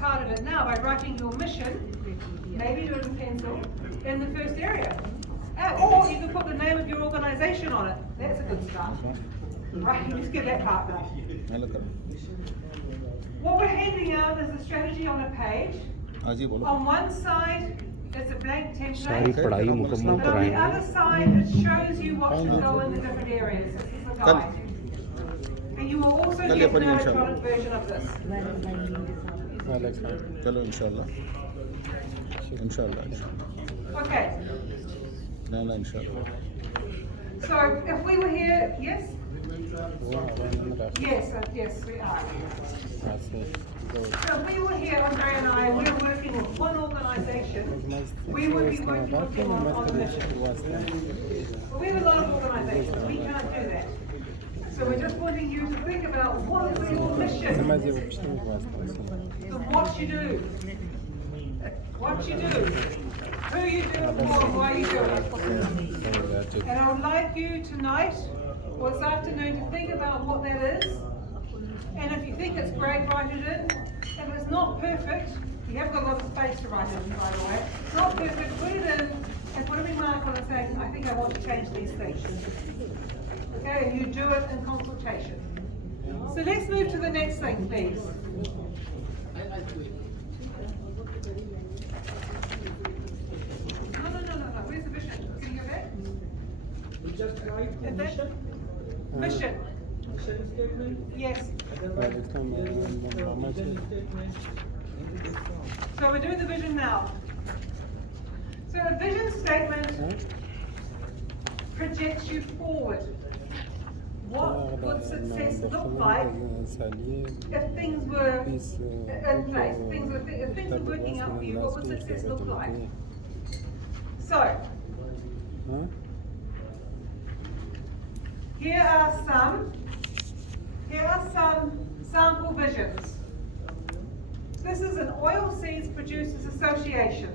part of it now by writing your mission, maybe do it in pencil, in the first area. Or you can put the name of your organization on it. That's a good start. Right, let's get that part done. What we're handing out is a strategy on a page. On one side, it's a blank template. But on the other side, it shows you what should go in the different areas. This is the guide. And you will also get an electronic version of this. चलो इंशाल्लाह Okay. ना इंशाल्लाह So if we were here, yes? Yes, yes, we are. So if we were here, Andre and I, we're working with one organization, we would be working with them on the mission. But we have a lot of organizations, we can't do that. So we're just wanting you to think about what is your mission, so what you do, who you do it for, and why you do it. And I would like you tonight, or this afternoon, to think about what that is. And if you think it's great, write it in. If it's not perfect, you haven't got a lot of space to write it in, by the way. It's not perfect, put it in, and put a big mark on it saying, I think I want to change these things. Okay, and you do it in consultation. So let's move to the next thing, please. No. Where's the vision? Can you go back? We just write the mission. Mission. Mission statement. Yes. Vision statement. So we're doing the vision now. So a vision statement projects you forward. What would success look like if things were in place? If things were working out for you, what would success look like? So, here are some sample visions. This is an Oilseeds Producers Association.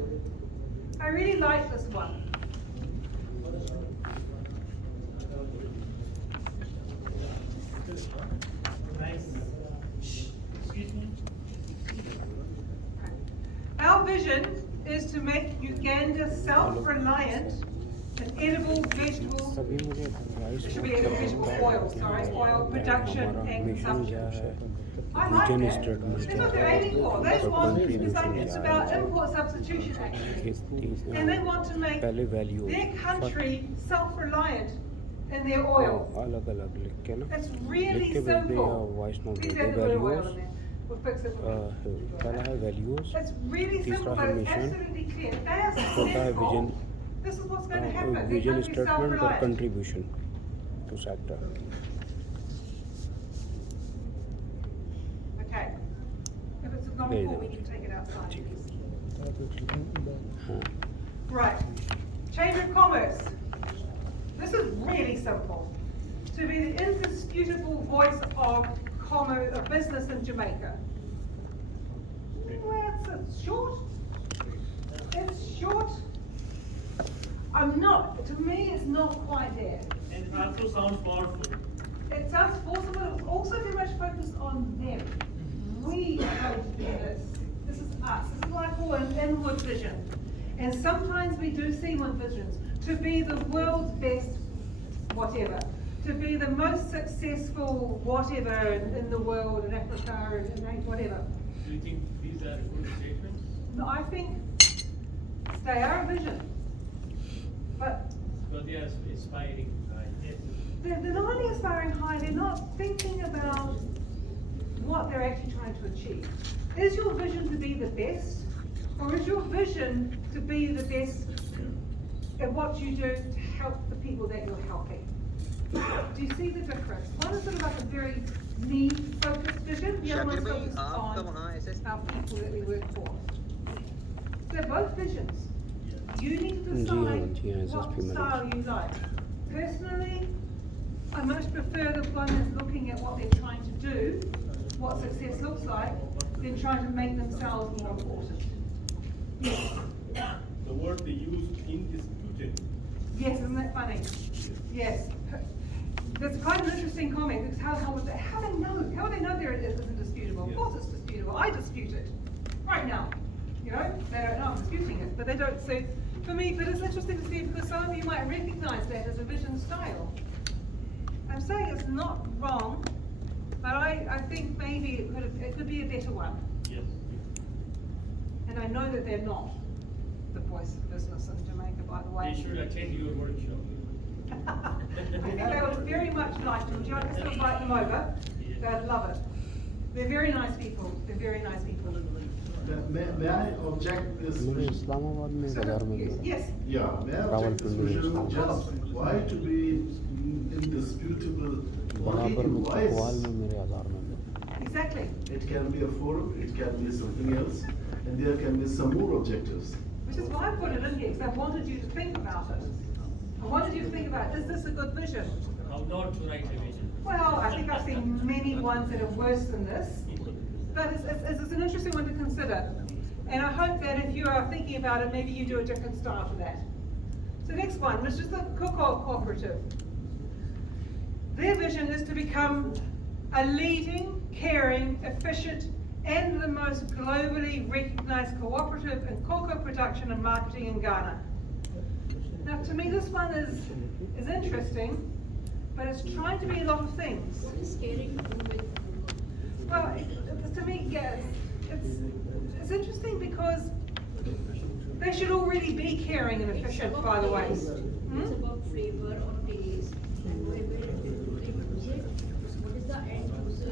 I really like this one. Our vision is to make Uganda self-reliant in edible vegetable, oil production and consumption. I like that. That's what they're aiming for. They want, it's about import substitution actually. And they want to make their country self-reliant in their oil. It's really simple. Please add a bit of oil in there. We'll fix it. It's really simple, but it's absolutely clear. If they are successful, this is what's going to happen. Vision statement or contribution to sector. Okay. If it's a non-core, we can take it outside. Right. Chamber of Commerce. This is really simple. To be the indisputable voice of commerce, of business in Jamaica. Well, it's short. It's short. To me, it's not quite there. And it also sounds powerful. It sounds forceful, but it's also very much focused on them. We are going to do this. This is us. This is what I call an inward vision. And sometimes we do seaward visions. To be the world's best whatever. To be the most successful whatever in the world, in Africa, and whatever. Do you think these are good statements? No, I think they are a vision. But they are aspiring high. they're not only aspiring high, they're not thinking about what they're actually trying to achieve. Is your vision to be the best? Or is your vision to be the best at what you do to help the people that you're helping? Do you see the difference? One is sort of like a very need-focused vision, the other one's focused on our people that we work for. They're both visions. You need to decide what style you like. Personally, I much prefer the one that's looking at what they're trying to do, what success looks like, than trying to make themselves more important. Yes. The word they use, indisputed. Yes, isn't that funny? Yes. That's quite an interesting comment because how do they know? How do they know there it is indisputable? Of course it's disputable. I dispute it. right now. You know, they don't know I'm disputing it, but they don't see, for me, but it's interesting to see because some of you might recognize that as a vision style. I'm saying it's not wrong, but I think maybe it could be a better one. Yes. And I know that they're not the voice of business in Jamaica, by the way. They should attend your workshop. I think they would very much like to. Would you like us to invite them over? They'd love it. They're very nice people. They're very nice people. May I object this मेरे vision? Islamabad में So, बाजार में गया yes. Yeah, may I Travel object this to vision? Islam. Just why to be indisputable? बराबर में Why Chakwal में मेरे आधार में गया Exactly. it can be a forum, it can be something else, and there can be some more objectives. Which is why I put it in here, because I wanted you to think about it. I wanted you to think about, is this a good vision? How not to write a vision. Well, I think I've seen many ones that are worse than this, but it's an interesting one to consider. And I hope that if you are thinking about it, maybe you do a different style to that. So next one, which is the Cocoa Cooperative. Their vision is to become a leading, caring, efficient, and the most globally recognized cooperative in cocoa production and marketing in Ghana. Now, to me, this one is interesting, but it's trying to be a lot of things. What is caring to do with? Well, to me, yes, it's interesting because they should already be caring and efficient, by the way. It's about flavor or taste and whatever they use it. What is the end user?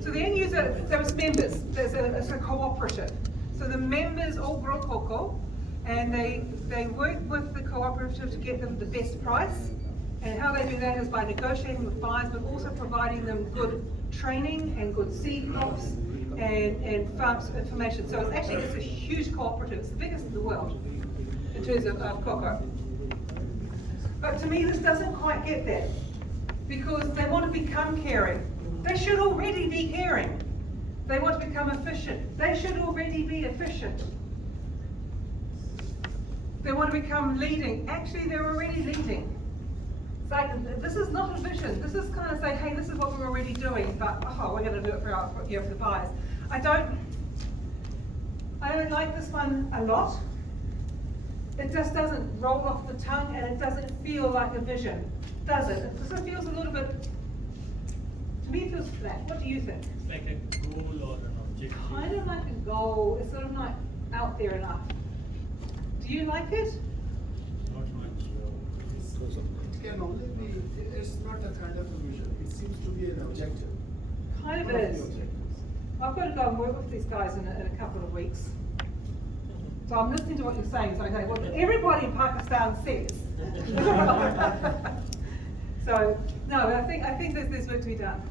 So the end user, there's members, it's a cooperative. So the members all grow cocoa and they work with the cooperative to get them the best price. And how they do that is by negotiating with buyers, but also providing them good training and good seed crops and farm information. So it's a huge cooperative. It's the biggest in the world in terms of cocoa. But to me, this doesn't quite get that because they want to become caring. They should already be caring. They want to become efficient. They should already be efficient. They want to become leading. Actually, they're already leading. It's like, this is not a vision. This is kind of saying, hey, this is what we're already doing, but we're going to do it for the buyers. I don't like this one a lot. It just doesn't roll off the tongue and it doesn't feel like a vision, does it? It just feels a little bit, to me it feels flat. What do you think? It's like a goal or an objective. Kind of like a goal. It's sort of not out there enough. Do you like it? Not much. It can only be, it's not a kind of a vision, it seems to be an objective. Kind of One of the is. objectives. I've got to go and work with these guys in a couple of weeks. So I'm listening to what you're saying, so okay, what everybody in Pakistan says. So, no, I think there's work to be done.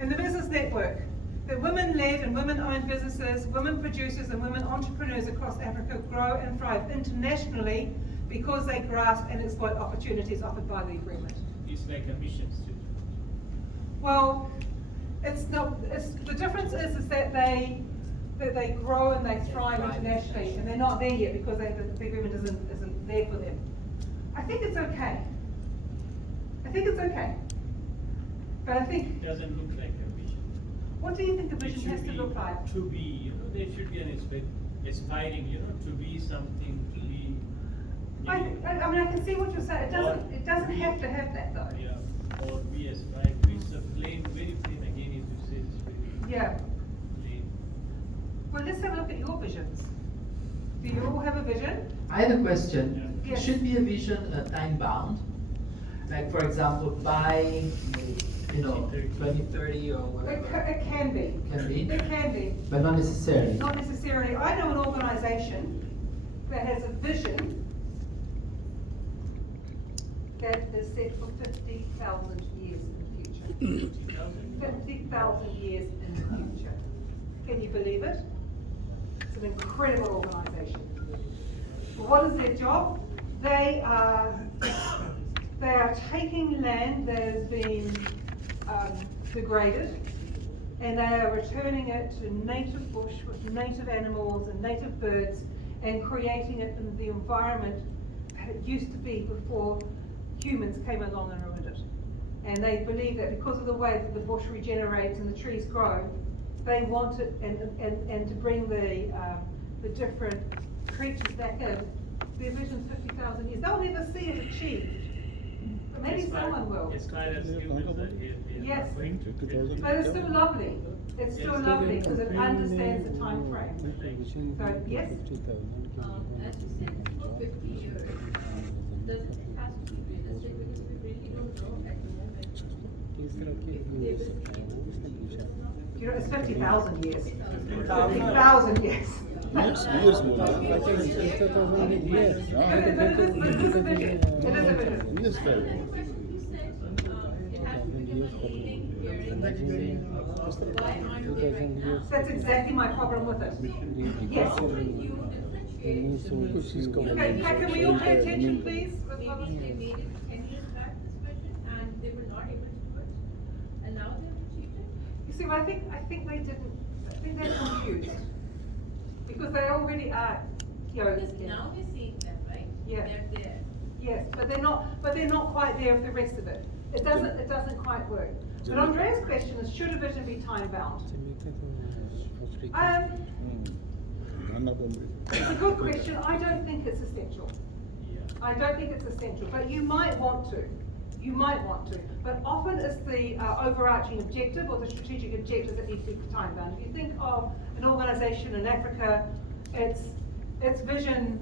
In the business network, the women-led and women-owned businesses, women producers and women entrepreneurs across Africa grow and thrive internationally because they grasp and exploit opportunities offered by the agreement. It's like a mission statement. Well, it's not. The difference is that they grow and they thrive internationally, and they're not there yet because the agreement isn't there for them. I think it's okay. But I think. It doesn't look like a vision. What do you think a It vision should has to be look like? To be, there should be an aspiring, to be something, to be. I mean, I can see what you're saying. It doesn't have to have that though. Yeah, or be aspiring. It's a plain, very plain. Again, as you say, it's very Yeah. plain. Well, let's have a look at your visions. Do you all have a vision? I have a question. Yes. Should be a vision time bound? Like for example, by 2030 or whatever. It can be. Can be, It can be. but not necessarily. Not necessarily. I know an organisation that has a vision that is set for 50,000 years in the future. 50,000 years in the future. Can you believe it? It's an incredible organisation. What is their job? They are taking land that has been degraded and they are returning it to native bush with native animals and native birds and creating it in the environment that it used to be before humans came along and ruined it. And they believe that because of the way that the bush regenerates and the trees grow, they want it, and to bring the different creatures back in, their vision's 50,000 years. They'll never see it achieved. But maybe As far- someone will. As far as humans are here, we are Yes. not going to. But it's still lovely. It's still Yes. lovely because it understands the time frame. So, yes? As you said, for 50 years, does it has to be realistic because we really don't know at the moment if they will be You know, it's 50,000 years. 50,000. 50,000 years. Years more. But it is a vision. It is a vision. Yes, sir. You said, it has to become a living, hearing, why aren't they right now? That's exactly my problem with it. Yes. How will you differentiate? Okay, can we all pay attention, please? Maybe they made it 10 years back, this vision, and they were not able to do it, and now they have achieved it? You see, I think they didn't, I think they're confused. Because they already are, you know. Because now we're seeing them, right? Yeah. They're there. Yes, but they're not quite there with the rest of it. It doesn't quite work. But Andrea's question is, should a vision be time bound? It's a good question. I don't think it's essential. Yeah. I don't think it's essential, but you might want to. You might want to. But often it's the overarching objective or the strategic objectives that need to be time bound. If you think of an organization in Africa, its vision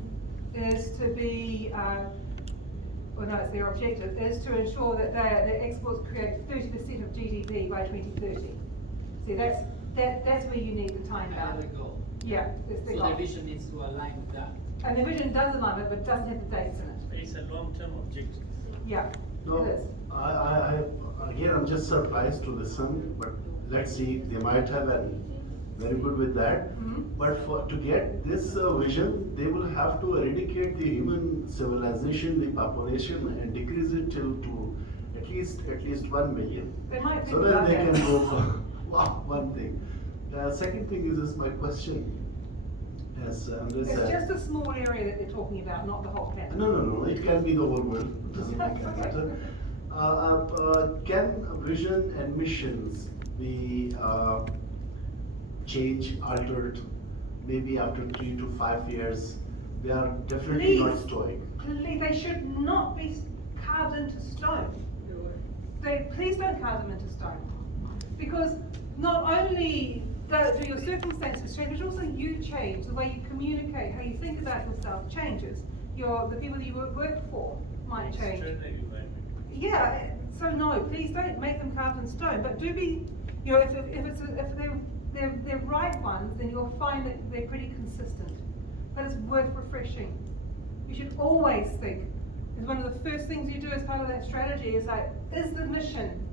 is to be, it's their objective, is to ensure that their exports create 30% of GDP by 2030. See, that's where you need the time bound. There we go. Yeah, it's the So goal. the vision needs to align with that. And the vision does align it, but doesn't have the dates in it. It's a long-term objective. Yeah, No, it is. again, I'm just surprised to listen, but let's see, they might have been very good with that. Mhm. But to get this vision, they will have to eradicate the human civilization, the population, and decrease it to at least 1 million. They might So think then about they that. can go for, wow, one thing. Second thing is my question. As Andre It's said. just a small area that they're talking about, not the whole planet. No, it can be the whole world, it doesn't make any matter. Can vision and missions be changed, altered, maybe after 3 to 5 years? They are definitely not Please. stoic. They should not be carved into stone. Please don't carve them into stone. Because not only do your circumstances change, but also you change. The way you communicate, how you think about yourself changes. The people that you work for might change. External environment. Yeah, so no, please don't make them carved in stone, but do be, you know, if they're right ones, then you'll find that they're pretty consistent. But it's worth refreshing. You should always think, is one of the first things you do as part of that strategy is like, is the mission,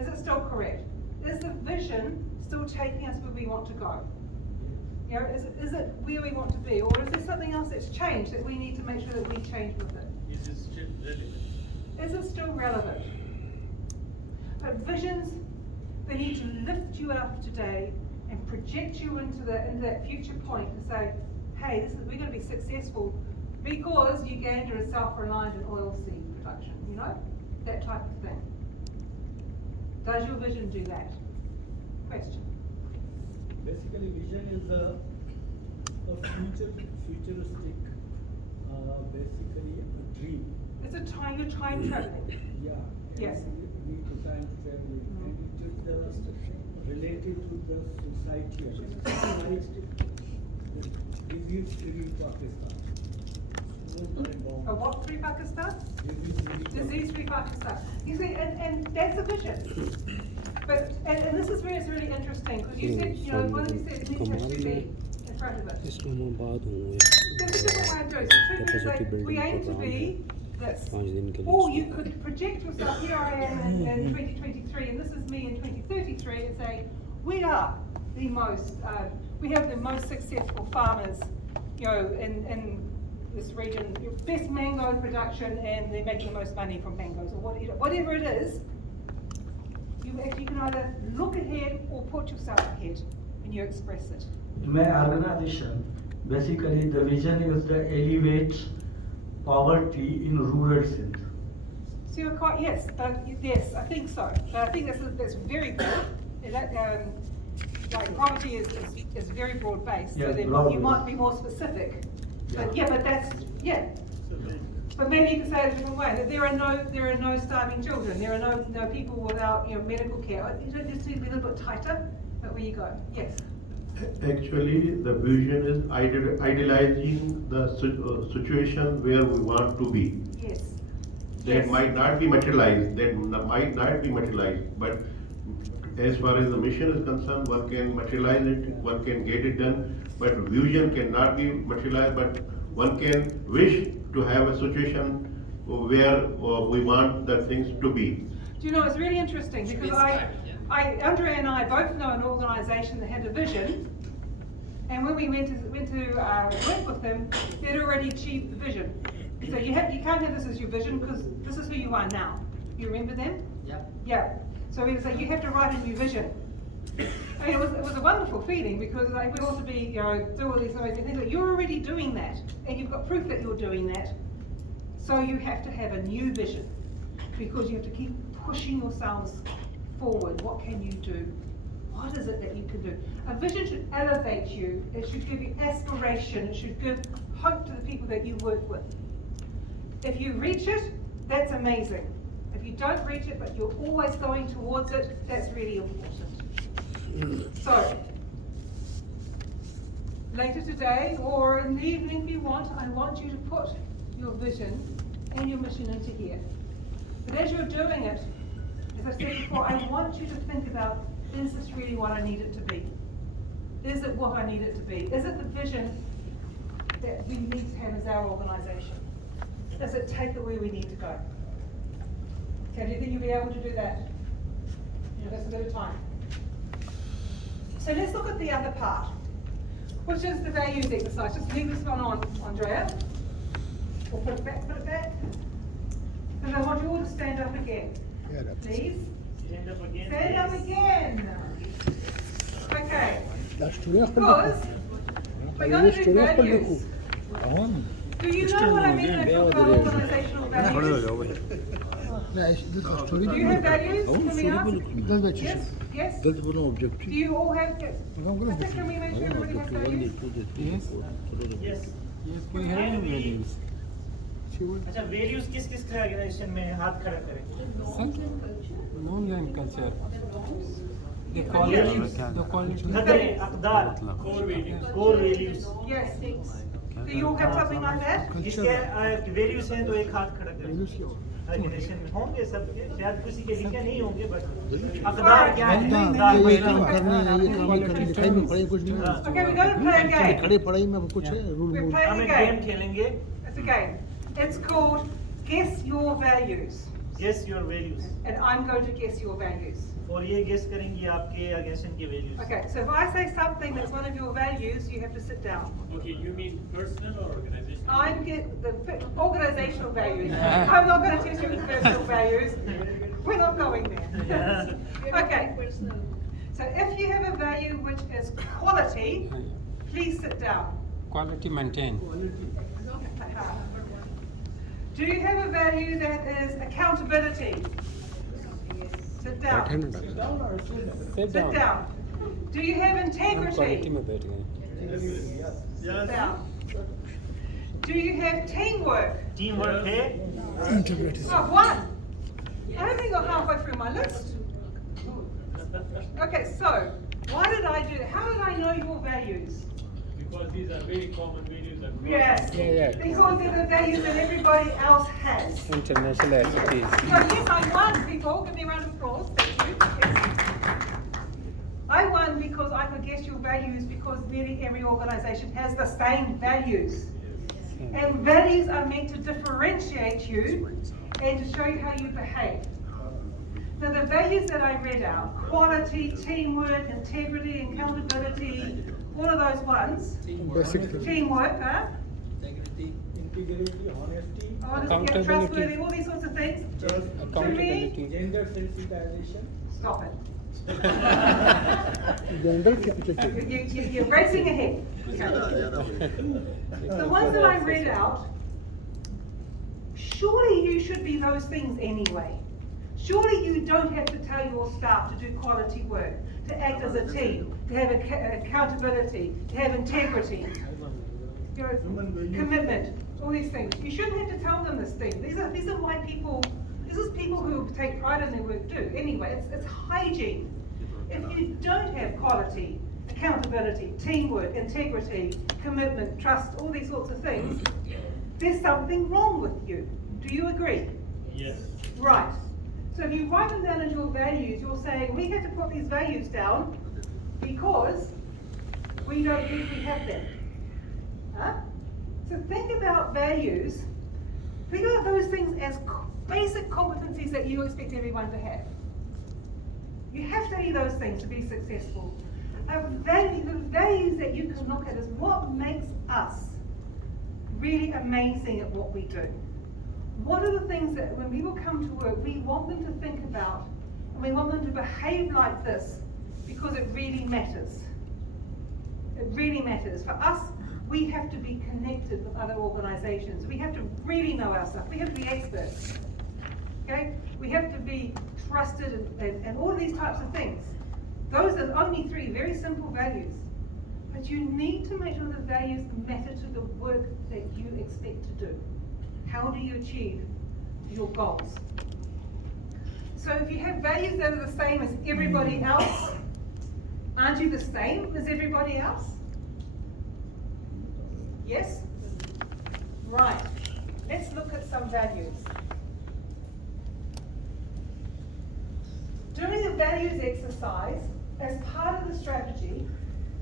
is it still correct? Is the vision still taking us where we want to go? You know, is it where we want to be, or is there something else that's changed that we need to make sure that we change with it? Is it still relevant? Is it still relevant? But visions, they need to lift you up today and project you into that future point to say, hey, we're going to be successful because Uganda is self-reliant in oilseed production, you know? That type of thing. Does your vision do that? Question. Basically, vision is a futuristic, basically a dream. It's you're time traveling. Yeah. Yes. We need to time traveling, and it is related to the society. Disease-free Pakistan. A what free Pakistan? Disease-free Disease-free Pakistan. You see, and that's a vision. But, and this is where it's really interesting, because you said, you know, one of you said it needs to actually be in front of it. There's a different way of doing it. So two things like, we aim to be this. Or you could project yourself, here I am in 2023, and this is me in 2033, and say, we are the most, we have the most successful farmers, you know, in this region, best mango production, and they're making the most money from mangoes, or whatever it is. You can either look ahead or put yourself ahead when you express it. My organization, basically the vision is to elevate poverty in rural Sindh. So you're quite, yes, I think so. But I think that's very good. like poverty is very broad based, so Yes, then broad you might based. be more specific. But Yeah. but that's, yeah. But maybe you can say it a different way, that there are no starving children, there are no people without, medical care. You don't just need to be a little bit tighter, but where you go, yes. Actually, the vision is idealizing the situation where we want to be. Yes. That Yes. might not be materialized, but as far as the mission is concerned, one can materialize it, one can get it done, but vision cannot be materialized, but one can wish to have a situation where we want the things to be. Do you know, it's really interesting because Andrea and I both know an organisation that had a vision, and when we went to work with them, they'd already achieved the vision. So you can't have this as your vision because this is who you are now. You remember them? Yep. Yeah. So we say you have to write a new vision. And it was a wonderful feeling because like we ought to be, do all these amazing things. But you're already doing that, and you've got proof that you're doing that. So you have to have a new vision because you have to keep pushing yourselves forward. What can you do? What is it that you can do? A vision should elevate you. It should give you aspiration. It should give hope to the people that you work with. If you reach it, that's amazing. If you don't reach it, but you're always going towards it, that's really important. So, later today, or in the evening if you want, I want you to put your vision and your mission into here. But as you're doing it, as I said before, I want you to think about, is this really what I need it to be? Is it what I need it to be? Is it the vision that we need to have as our organisation? Does it take it where we need to go? Okay, do you think you'll be able to do that? Yeah, that's a bit of time. So let's look at the other part, which is the values exercise. Just leave this one on, Andrea. Or put it back. Because I want you all to stand up again. Please. Stand up again. Stand up again. Okay. Because we're going to do values. Do you know what I mean when I talk about organizational values? Do you have values? Can we ask? Yes? Yes? Do you all have? I think can we make sure everybody has values? Yes. कोई है नहीं values. अच्छा values किस organization में हाथ खड़ा करें? Norms and culture. They call it. खतरे अक़दार core values. Yes. Do you all have something like that? जिसके values हैं तो एक हाथ खड़ा करें. Organization में होंगे सबके, शायद किसी के लिखे नहीं होंगे, but अक़दार क्या है? Okay, we're going to play a game. We're playing a game. खेलेंगे. It's a game. It's called Guess Your Values. Guess your values. And I'm going to guess your values. और ये guess करेंगे आपके organization के values. Okay, so if I say something that's one of your values, you have to sit down. Okay, you mean personal or organizational? I'm get the organizational values. I'm not going to teach you the personal values. We're not going there. Okay. So if you have a value which is quality, please sit down. Quality maintain. Do you have a value that is accountability? Sit down. Sit Sit down. Do you have integrity? में बैठ गए. Sit down. Do you have teamwork? Teamwork है. Oh, one. I don't think I'm halfway through my list. Okay, so why did I do that? How did I know your values? Because these are very common values across. Yes. Yeah. Because they're the values that everybody else has. International activities. So yes, I won, people. Give me a round of applause. Thank you. Yes. I won because I could guess your values because nearly every organisation has the same values. And values are meant to differentiate you and to show you how you behave. Now the values that I read out, quality, teamwork, integrity, accountability, all of those ones. Teamwork, huh? Integrity, honesty, Honesty, trustworthy, all these sorts of things. To me, gender sensitization. stop it. You're racing ahead. The ones that I read out, surely you should be those things anyway. Surely you don't have to tell your staff to do quality work. to act as a team, to have accountability, to have integrity, you know, commitment, all these things. You shouldn't have to tell them this thing. These are why people, this is people who take pride in their work do. Anyway, it's hygiene. If you don't have quality, accountability, teamwork, integrity, commitment, trust, all these sorts of things, there's something wrong with you. Do you agree? Yes. Right. So if you write them down as your values, you're saying we have to put these values down because we don't think we have them. Huh? So think about values. Think about those things as basic competencies that you expect everyone to have. You have to need those things to be successful. The values that you can look at is what makes us really amazing at what we do. What are the things that when people come to work, we want them to think about, and we want them to behave like this because it really matters. It really matters. For us, we have to be connected with other organizations. We have to really know our stuff. We have to be experts. Okay? We have to be trusted and all these types of things. Those are only three very simple values. But you need to make sure the values matter to the work that you expect to do. How do you achieve your goals? So if you have values that are the same as everybody else, aren't you the same as everybody else? Yes? Right. Let's look at some values. Doing a values exercise as part of the strategy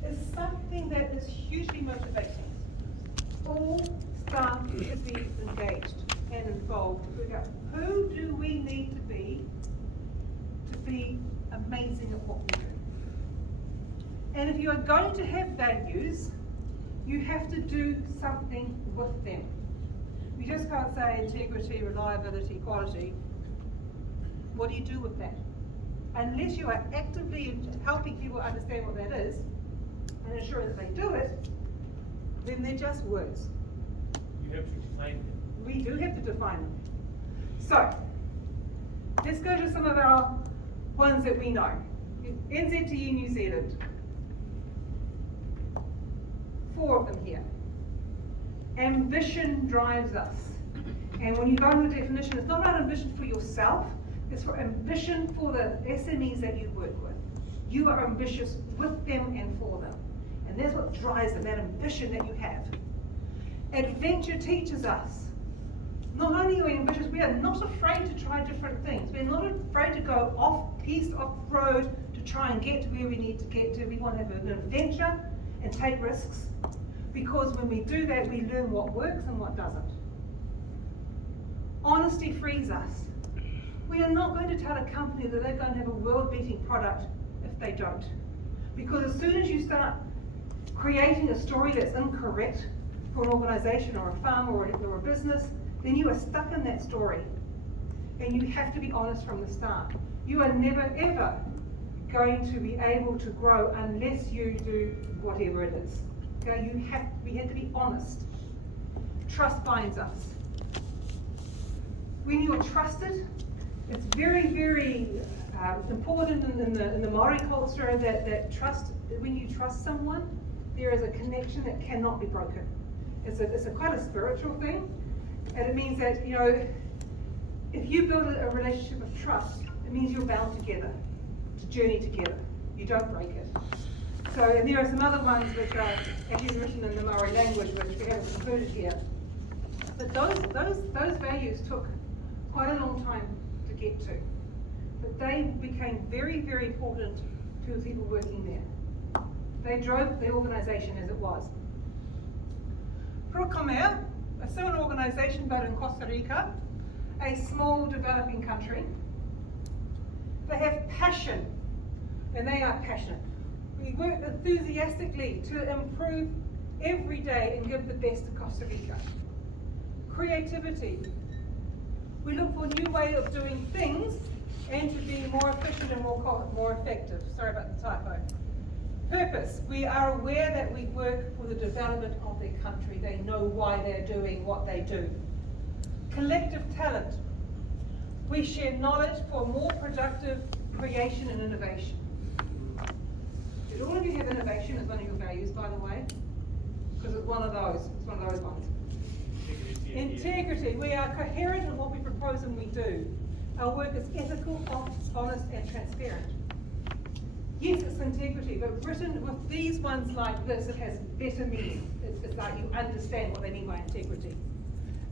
is something that is hugely motivating. All staff should be engaged and involved to figure out who do we need to be amazing at what we do. And if you are going to have values, you have to do something with them. You just can't say integrity, reliability, quality. What do you do with that? Unless you are actively helping people understand what that is and ensuring that they do it, then they're just words. You have to define them. We do have to define them. So, let's go to some of our ones that we know. NZTE New Zealand. 4 of them here. Ambition drives us. And when you go into the definition, it's not about ambition for yourself, it's for ambition for the SMEs that you work with. You are ambitious with them and for them. And that's what drives them, that ambition that you have. Adventure teaches us. Not only are we ambitious, we are not afraid to try different things. We're not afraid to go off-piste, off-road to try and get to where we need to get to. We want to have an adventure and take risks. Because when we do that, we learn what works and what doesn't. Honesty frees us. We are not going to tell a company that they're going to have a world-beating product if they don't. Because as soon as you start creating a story that's incorrect for an organization or a farm or a business, then you are stuck in that story. And you have to be honest from the start. You are never ever going to be able to grow unless you do whatever it is. Okay? We have to be honest. Trust binds us. When you are trusted, it's very, very important in the Maori culture that trust. When you trust someone, there is a connection that cannot be broken. It's a quite a spiritual thing, and it means that, you know, if you build a relationship of trust, it means you're bound together to journey together. You don't break it. So, and there are some other ones which are actually written in the Maori language, which we haven't included here. But those values took quite a long time to get to. But they became very, very important to the people working there. They drove the organisation as it was. Procomea, a similar organisation but in Costa Rica, a small developing country. They have passion, and they are passionate. We work enthusiastically to improve every day and give the best to Costa Rica. Creativity. We look for new ways of doing things and to be more efficient and more effective. Sorry about the typo. Purpose. We are aware that we work for the development of their country. They know why they're doing what they do. Collective talent. We share knowledge for more productive creation and innovation. Did all of you have innovation as one of your values, by the way? Because it's one of those ones. Integrity. We are coherent in what we propose and we do. Our work is ethical, honest, and transparent. Yes, it's integrity, but written with these ones like this, it has better meaning. It's like you understand what they mean by integrity.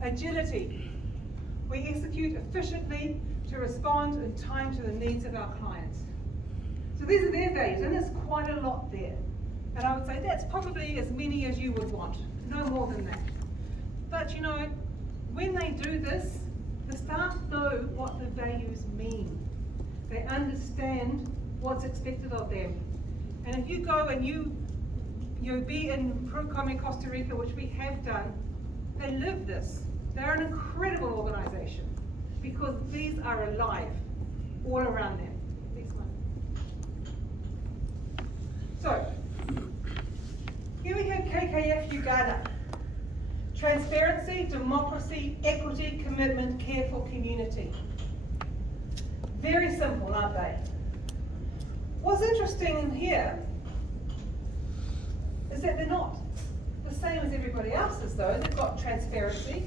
Agility. We execute efficiently to respond in time to the needs of our clients. So these are their values, and there's quite a lot there. And I would say that's probably as many as you would want, no more than that. But you know, when they do this, the staff know what the values mean. They understand what's expected of them. And if you go and you be in Procom Costa Rica, which we have done, they live this. They're an incredible organisation because these are alive all around them. Next one. So, here we have KKF Uganda. Transparency, democracy, equity, commitment, care for community. Very simple, aren't they? What's interesting in here is that they're not the same as everybody else's though. They've got transparency,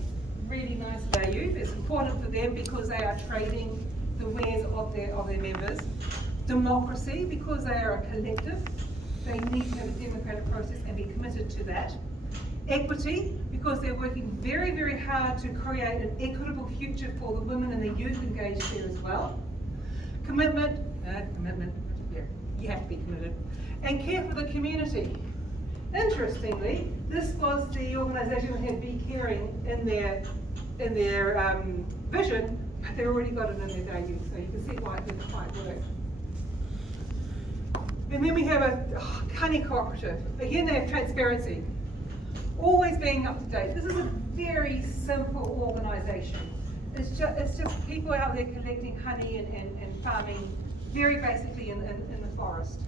really nice value. It's important for them because they are trading the wares of their members. Democracy, because they are a collective. They need to have a democratic process and be committed to that. Equity, because they're working very, very hard to create an equitable future for the women and the youth engaged there as well. Commitment, yeah, you have to be committed. And care for the community. Interestingly, this was the organisation that had Be Caring in their vision, but they've already got it in their values, so you can see why it didn't quite work. And then we have a Honey Cooperative. Again, they have transparency. Always being up to date. This is a very simple organisation. It's just people out there collecting honey and farming very basically in the forest.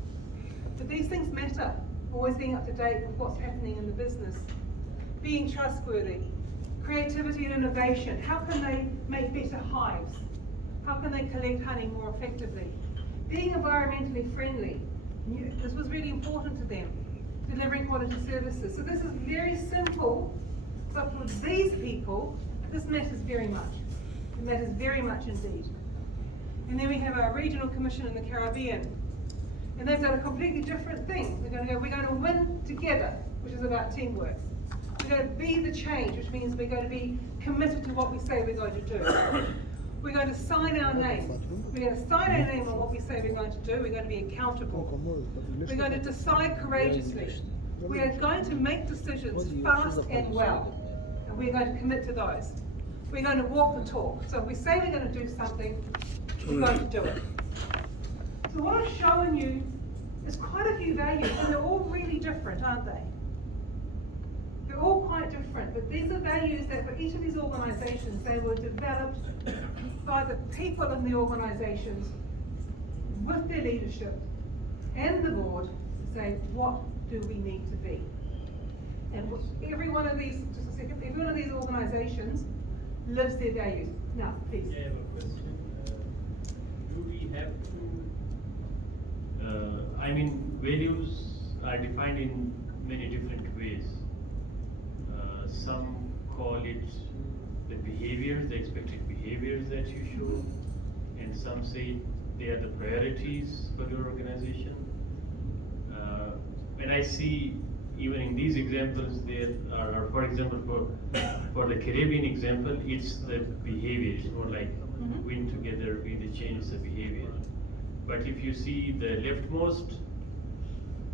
But these things matter. Always being up to date with what's happening in the business. Being trustworthy. Creativity and innovation. How can they make better hives? How can they collect honey more effectively? Being environmentally friendly. This was really important to them. Delivering quality services. So this is very simple, but for these people, this matters very much. It matters very much indeed. And then we have our regional commission in the Caribbean. And they've done a completely different thing. They're going to go, we're going to win together, which is about teamwork. We're going to be the change, which means we're going to be committed to what we say we're going to do. We're going to sign our name. We're going to sign our name on what we say we're going to do. We're going to be accountable. We're going to decide courageously. We are going to make decisions fast and well. And we're going to commit to those. We're going to walk the talk. So if we say we're going to do something, we're going to do it. So what I'm showing you is quite a few values, and they're all really different, aren't they? They're all quite different, but these are values that for each of these organisations, they were developed by the people in the organisations with their leadership and the board to say, what do we need to be? And every one of these, just a second, every one of these organisations lives their values. Now, please. Yeah, I have a question. Do we have to, values are defined in many different ways. Some call it the behaviors, the expected behaviors that you show, and some say they are the priorities for your organization. When I see, even in these examples, there are, for example, for the Caribbean example, it's the behavior. It's more like win together, be the change the behavior. But if you see the leftmost,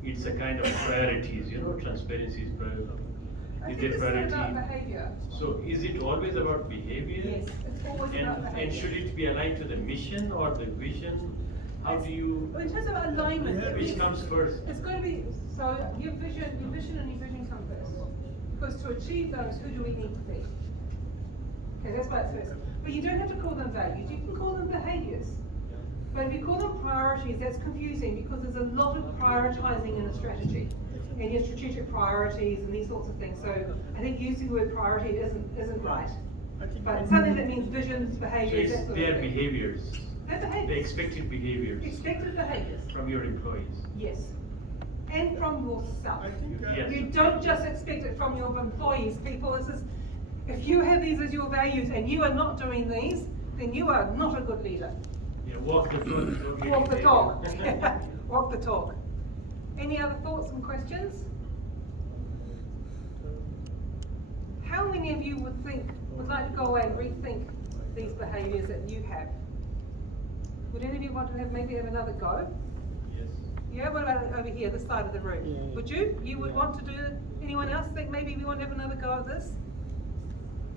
it's a kind of priorities. Transparency is priority. Is it priority? About behavior. So is it always about behavior? Yes, it's always about behavior. And should it be aligned to the mission or the vision? How do you? Well, in terms of alignment, Which comes first? It's going to be so your vision and your vision come first. Because to achieve those, who do we need to be? Okay, that's why it's first. But you don't have to call them values. You can call them behaviors. But if you call them priorities, that's confusing because there's a lot of prioritizing in a strategy. And your strategic priorities and these sorts of things. So I think using the word priority isn't right. But something that means visions, behaviors, that sort of thing. Their behaviors. They're behaviors. The expected behaviors. Expected behaviors. From your employees. Yes. and from yourself. Yes. You don't just expect it from your employees, people. This is, if you have these as your values and you are not doing these, then you are not a good leader. Yeah, walk the talk. don't get Walk the paid. talk. Walk the talk. Any other thoughts and questions? How many of you would like to go away and rethink these behaviours that you have? Would any of you want to maybe have another go? Yes. Yeah, what about over here, this side of the room? Yeah. Would you? You would want to do, anyone else think maybe we want to have another go at this?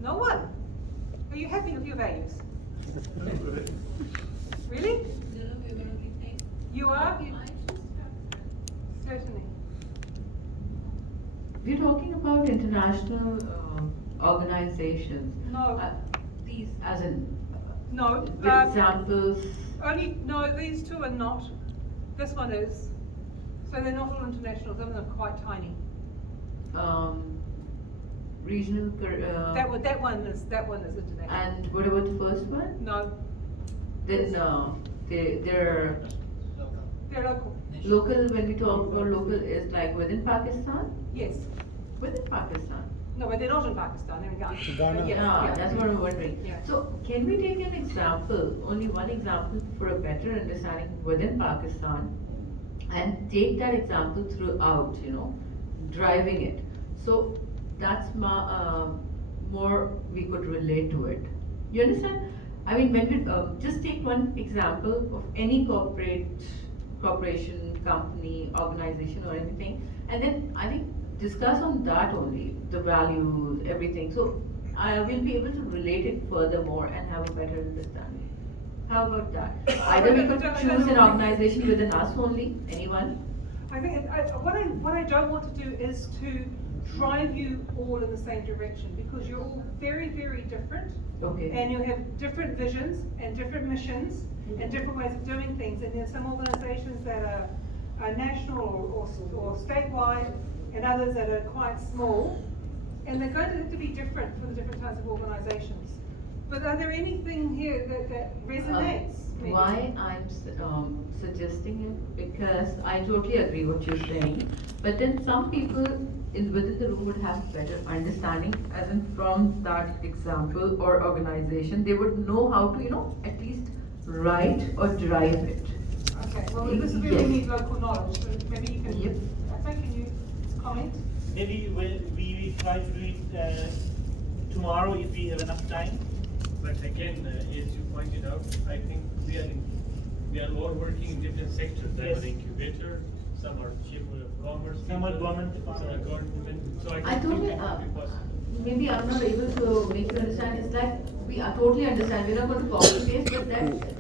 No one? Are you happy with your values? Really? No, we're gonna rethink. You are? I just have. Certainly. We're talking about international organizations. No. These, as in, No. with examples. No, these two are not. This one is. So they're not all international, some of them are quite tiny. Regional. That one is international. And what about the first one? No, Then they're they're local. local. When we talk about local, is like within Pakistan. Yes. Within Pakistan. No, but they're not in Pakistan, they're in Ghana. Ghana. Yeah, that's what I'm wondering. Yeah. So, can we take an example, only one example for a better understanding within Pakistan, and take that example throughout, driving it. So, that's more we could relate to it. You understand? I mean, when we just take one example of any corporation, company, organization, or anything, and then I think discuss on that only, the values, everything. So I will be able to relate it furthermore and have a better understanding. How about that? Either we could choose an organization within us only, anyone. I think what I don't want to do is to drive you all in the same direction, because you're all very, very different. Okay. And you have different visions and different missions and different ways of doing things. And there's some organizations that are national or statewide, and others that are quite small. And they're going to have to be different for the different types of organizations. But are there anything here that resonates? maybe? Why I'm suggesting it, because I totally agree what you're saying, but then some people within the room would have better understanding, as in from that example or organization, they would know how to, at least write or drive it. Okay, well, this is where we need local knowledge, so maybe you can, Yep. can you comment? Maybe we try to do it tomorrow if we have enough time. But again, as you pointed out, I think we are all working in different sectors. Some Yes. are incubator, some are chamber of commerce. Some are people, government some are departments. government. So I I think totally, it could be possible. maybe I'm not able to make you understand, it's like, we are totally understand, we're not going to copy paste, but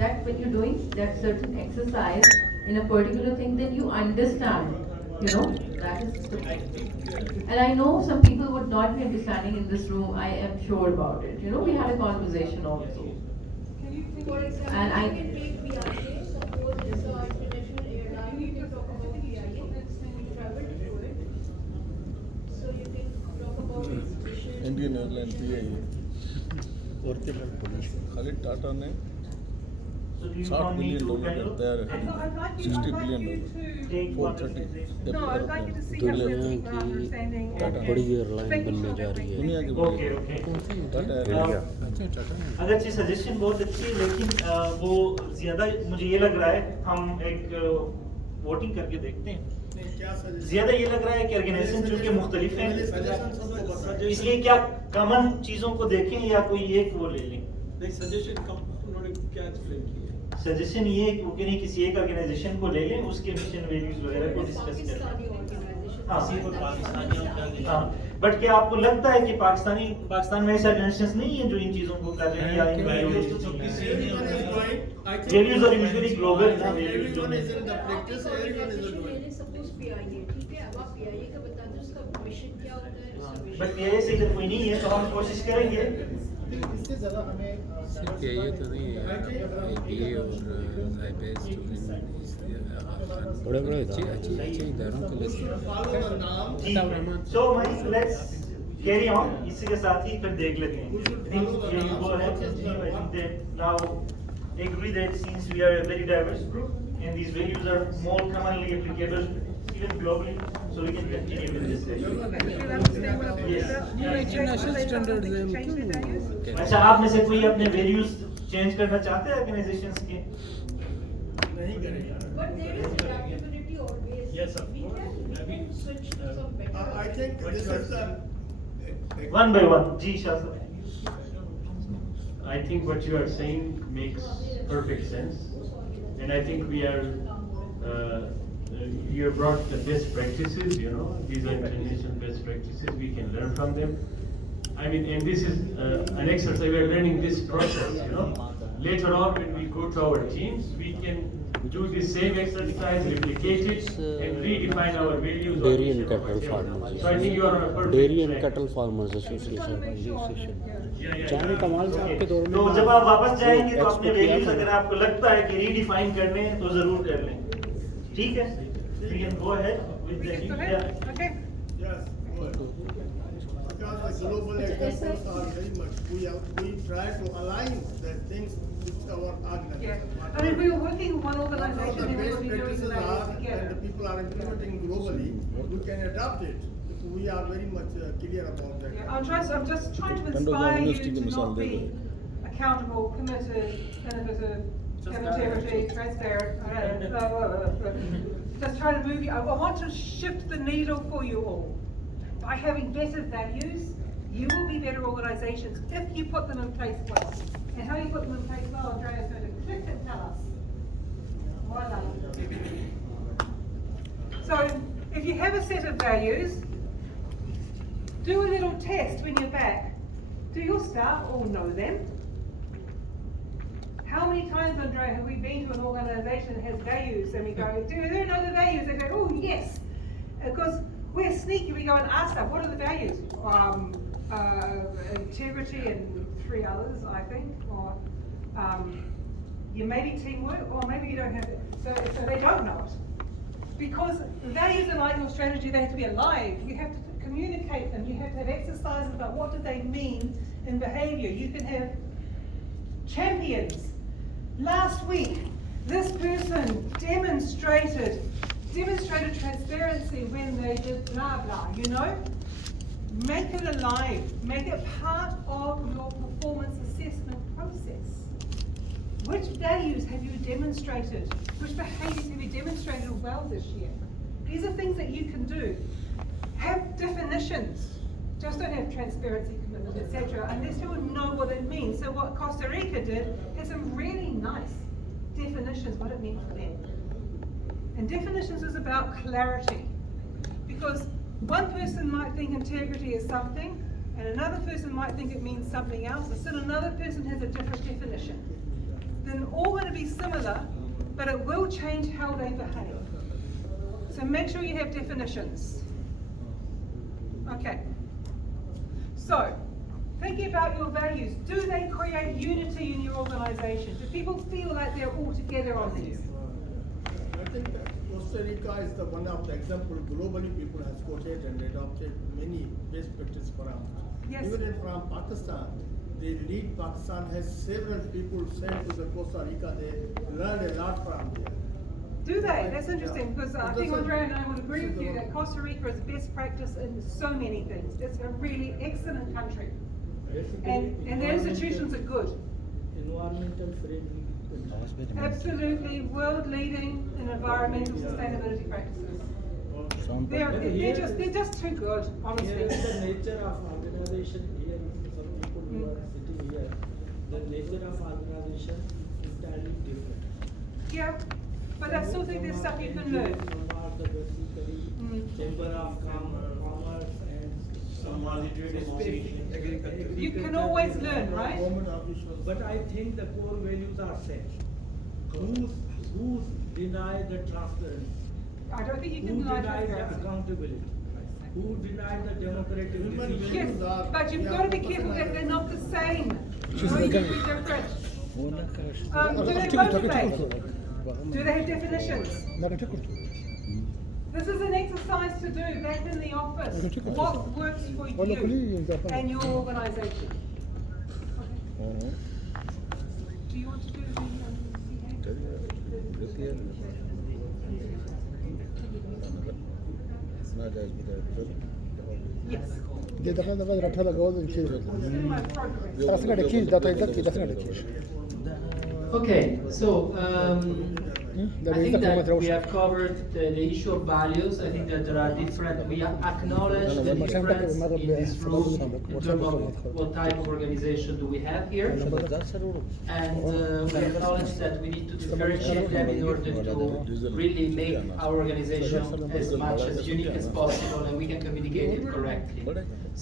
that when you're doing that certain exercise in a particular thing, then you understand, that is the and I know some people would not be understanding in this room, I am sure about it, we had a conversation also. Can you think For example, And I- you can take BIA, suppose it's an international airline, you can talk about BIA, you traveled through it. So you can talk about its mission. Indian airline भी है ये खाली टाटा ने So do you 60 want me billion to dollar tell you? there I'd like you, 60 I'd like billion you dollar to, Take 430 no, I'd like you to see how दुनिया we're की understanding Tata and बड़ी airline making बनने sure जा that रही we- है दुनिया की Okay, okay. Tata India अगर अच्छी सजेशन बहुत अच्छी है, लेकिन वो ज्यादा मुझे ये लग रहा है हम एक वोटिंग करके देखते हैं। क्या सजेशन ज्यादा ये लग रहा है कि ऑर्गेनाइजेशन चूंकि मुख्तलिफ हैं, सजेशन सबको बताएं। इसलिए क्या कॉमन चीजों को देखें या कोई एक वो ले लें। नहीं सजेशन कम उन्होंने क्या एक्सप्लेन किया सजेशन ये है कि वो कह रहे हैं किसी एक ऑर्गेनाइजेशन को ले लें, उसके मिशन वैल्यूज वगैरह को डिस्कस करें। पाकिस्तानी ऑर्गेनाइजेशन। हाँ, बट क्या आपको लगता है कि पाकिस्तान में ऐसे ऑर्गेनाइजेशंस नहीं है जो इन चीजों को कर रहे हैं या इन वैल्यूज are usually global ना values Everyone is in the practice, everyone is organisation doing ले लें, suppose PIA, ठीक है, अब आप PIA का बता दें उसका मिशन क्या होता है, उसका vision बट ये से अगर कोई नहीं है तो हम कोशिश करेंगे। इससे ज्यादा हमें सिर्फ ये तो नहीं है ये और बड़े बड़े अच्छे इदारों के लिए So let's carry on. इसी के साथ ही फिर देख लेते हैं। I think you go ahead. I think that now agree that since we are a very diverse group and these values are more commonly applicable even globally, so we can continue with this session. Yes. अच्छा, आप में से कोई अपने values change करना चाहते हैं organizations के? नहीं करेगा. But there is adaptability always. Yes, of We course. can switch to some better. I think this is the. One by one. जी शास्त्र. I think what you are saying makes perfect sense, and I think we are. You have brought the best practices. You know, these are international best practices. We can learn from them. I mean, and this is an exercise. We are learning this process. You know, later on when we go to our teams, we can do the same exercise, replicate it, and redefine our values. Dairy and Cattle Farmers. So I think you are on a perfect Dairy and track. Cattle Farmers Association. Yeah. चाहे कमाल साहब के दौर में तो जब आप वापस जाएंगे तो अपने export किया values था। अगर आपको लगता है कि redefine करने हैं तो जरूर कर लें। ठीक है? We can go ahead with the yeah. Okay. Yes, good. Because the global examples are very much, we try to align the things with our organization. Yeah. I mean, we were working with one Whatever organization the and we best will be doing practices the are, values and the together. people are implementing globally, we can adapt it. We are very much clear about that. Yeah, I'm just trying to Condos inspire you University to की मिसाल not they be दो। accountable, committed, innovative, have integrity, transparent. Just trying to move you. I want to shift the needle for you all. By having better values, you will be better organizations if you put them in place well. And how you put them in place well, Andrea is going to click and tell us. Voila. So, if you have a set of values, do a little test when you're back. Do your staff all know them? How many times, Andrea, have we been to an organization that has values and we go, do they know the values? They go, oh yes. Because we're sneaky, we go and ask them, what are the values? Integrity and 3 others, I think. Or you maybe teamwork, or maybe you don't have it. So they don't know it. Because values are like your strategy, they have to be alive. You have to communicate them. You have to have exercises about what do they mean in behavior. You can have champions. Last week, this person demonstrated transparency when they did blah blah, you know? Make it alive. Make it part of your performance assessment process. Which values have you demonstrated? Which behaviors have you demonstrated well this year? These are things that you can do. Have definitions. Just don't have transparency, commitment, etc. unless you know what it means. So what Costa Rica did is some really nice definitions, what it means for them. And definitions is about clarity. Because one person might think integrity is something, and another person might think it means something else, and still another person has a different definition. Then all going to be similar, but it will change how they behave. So make sure you have definitions. Okay. So, thinking about your values, do they create unity in your organization? Do people feel like they're all together on these? I think that Costa Rica is the one of the example globally people has quoted and adopted many best practice from. Yes. Even from Pakistan, the lead Pakistan has several people sent to the Costa Rica. They learned a lot from there. Do they? That's interesting because I think That's Andrea and I would agree with you that Costa Rica is best practice in so many things. It's a really excellent country. And their institutions are good. Environmental friendly. Absolutely world leading in environmental sustainability practices. They're just too good, honestly. Here is the nature of organization here. Some people who are sitting here, the nature of organization is entirely different. Yeah, but I still think there's stuff you can learn. Some are the basically Chamber of Commerce and some are You can always learn, right? But I think the core values are set. Who's deny the transparency? I don't think you can Who deny denies the transparency. accountability? Who denies the democratic decision? Yes, but you've got to be careful that they're not the same. No, you can be different. Do they motivate? Do they have definitions? This is an exercise to do back in the office. What works for you and your organization? Okay. Do you want to do the It's not as good Yes. دي دخل ربطها جواز نشيل خلاص قاعد كيس ده طيب ذكي ده قاعد كيس Okay, so I think that we have covered the issue of values. I think that there are different, we acknowledge the difference in this room in terms of what type of organization do we have here. And we acknowledge that we need to differentiate them in order to really make our organization as much as unique as possible and we can communicate it correctly.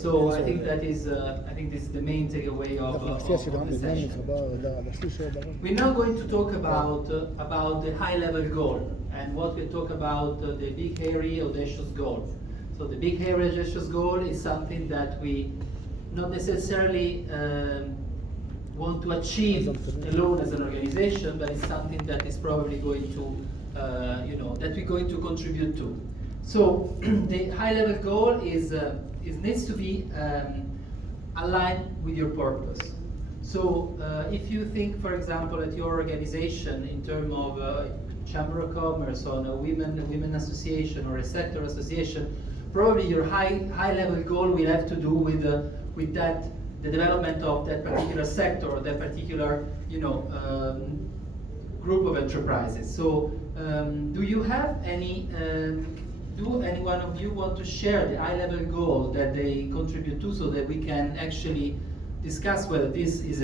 So I think that is, I think this is the main takeaway of the session. We're now going to talk about the high-level goal and what we talk about the big, hairy, audacious goal. So the big, hairy, audacious goal is something that we not necessarily want to achieve alone as an organization, but it's something that is probably going to, that we're going to contribute to. So the high-level goal is needs to be aligned with your purpose. So if you think, for example, at your organization in terms of Chamber of Commerce or a women association or a sector association, probably your high-level goal will have to do with that the development of that particular sector or that particular group of enterprises. So do you have any? Do any one of you want to share the high-level goal that they contribute to, so that we can actually discuss whether this is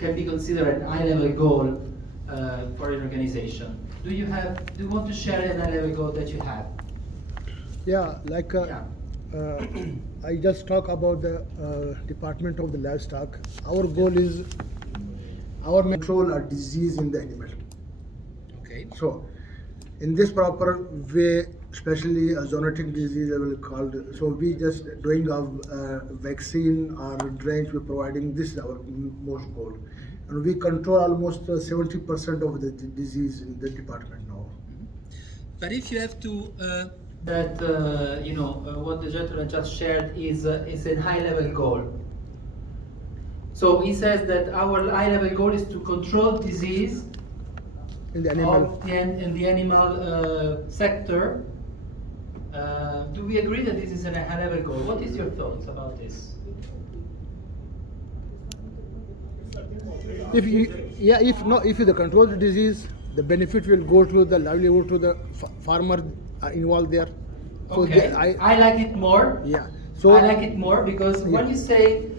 can be considered a high-level goal for an organization? Do you want to share a high-level goal that you have? Yeah, like I just talk about the Department of the Livestock. Our goal is our control a disease in the animal. Okay. So, in this proper way, especially a zoonotic disease, I will call it. So we just doing a vaccine or drains. We're providing this is our most goal, and we control almost 70% of the disease in the department now. But if you have to, what the gentleman just shared is a high-level goal. So he says that our high-level goal is to control disease in the animal, in the animal sector. Do we agree that this is a high-level goal? What is your thoughts about this? If you control the disease, the benefit will go to the livelihood to the farmer involved there. So okay, I like it more. Yeah. So I like it more because when you say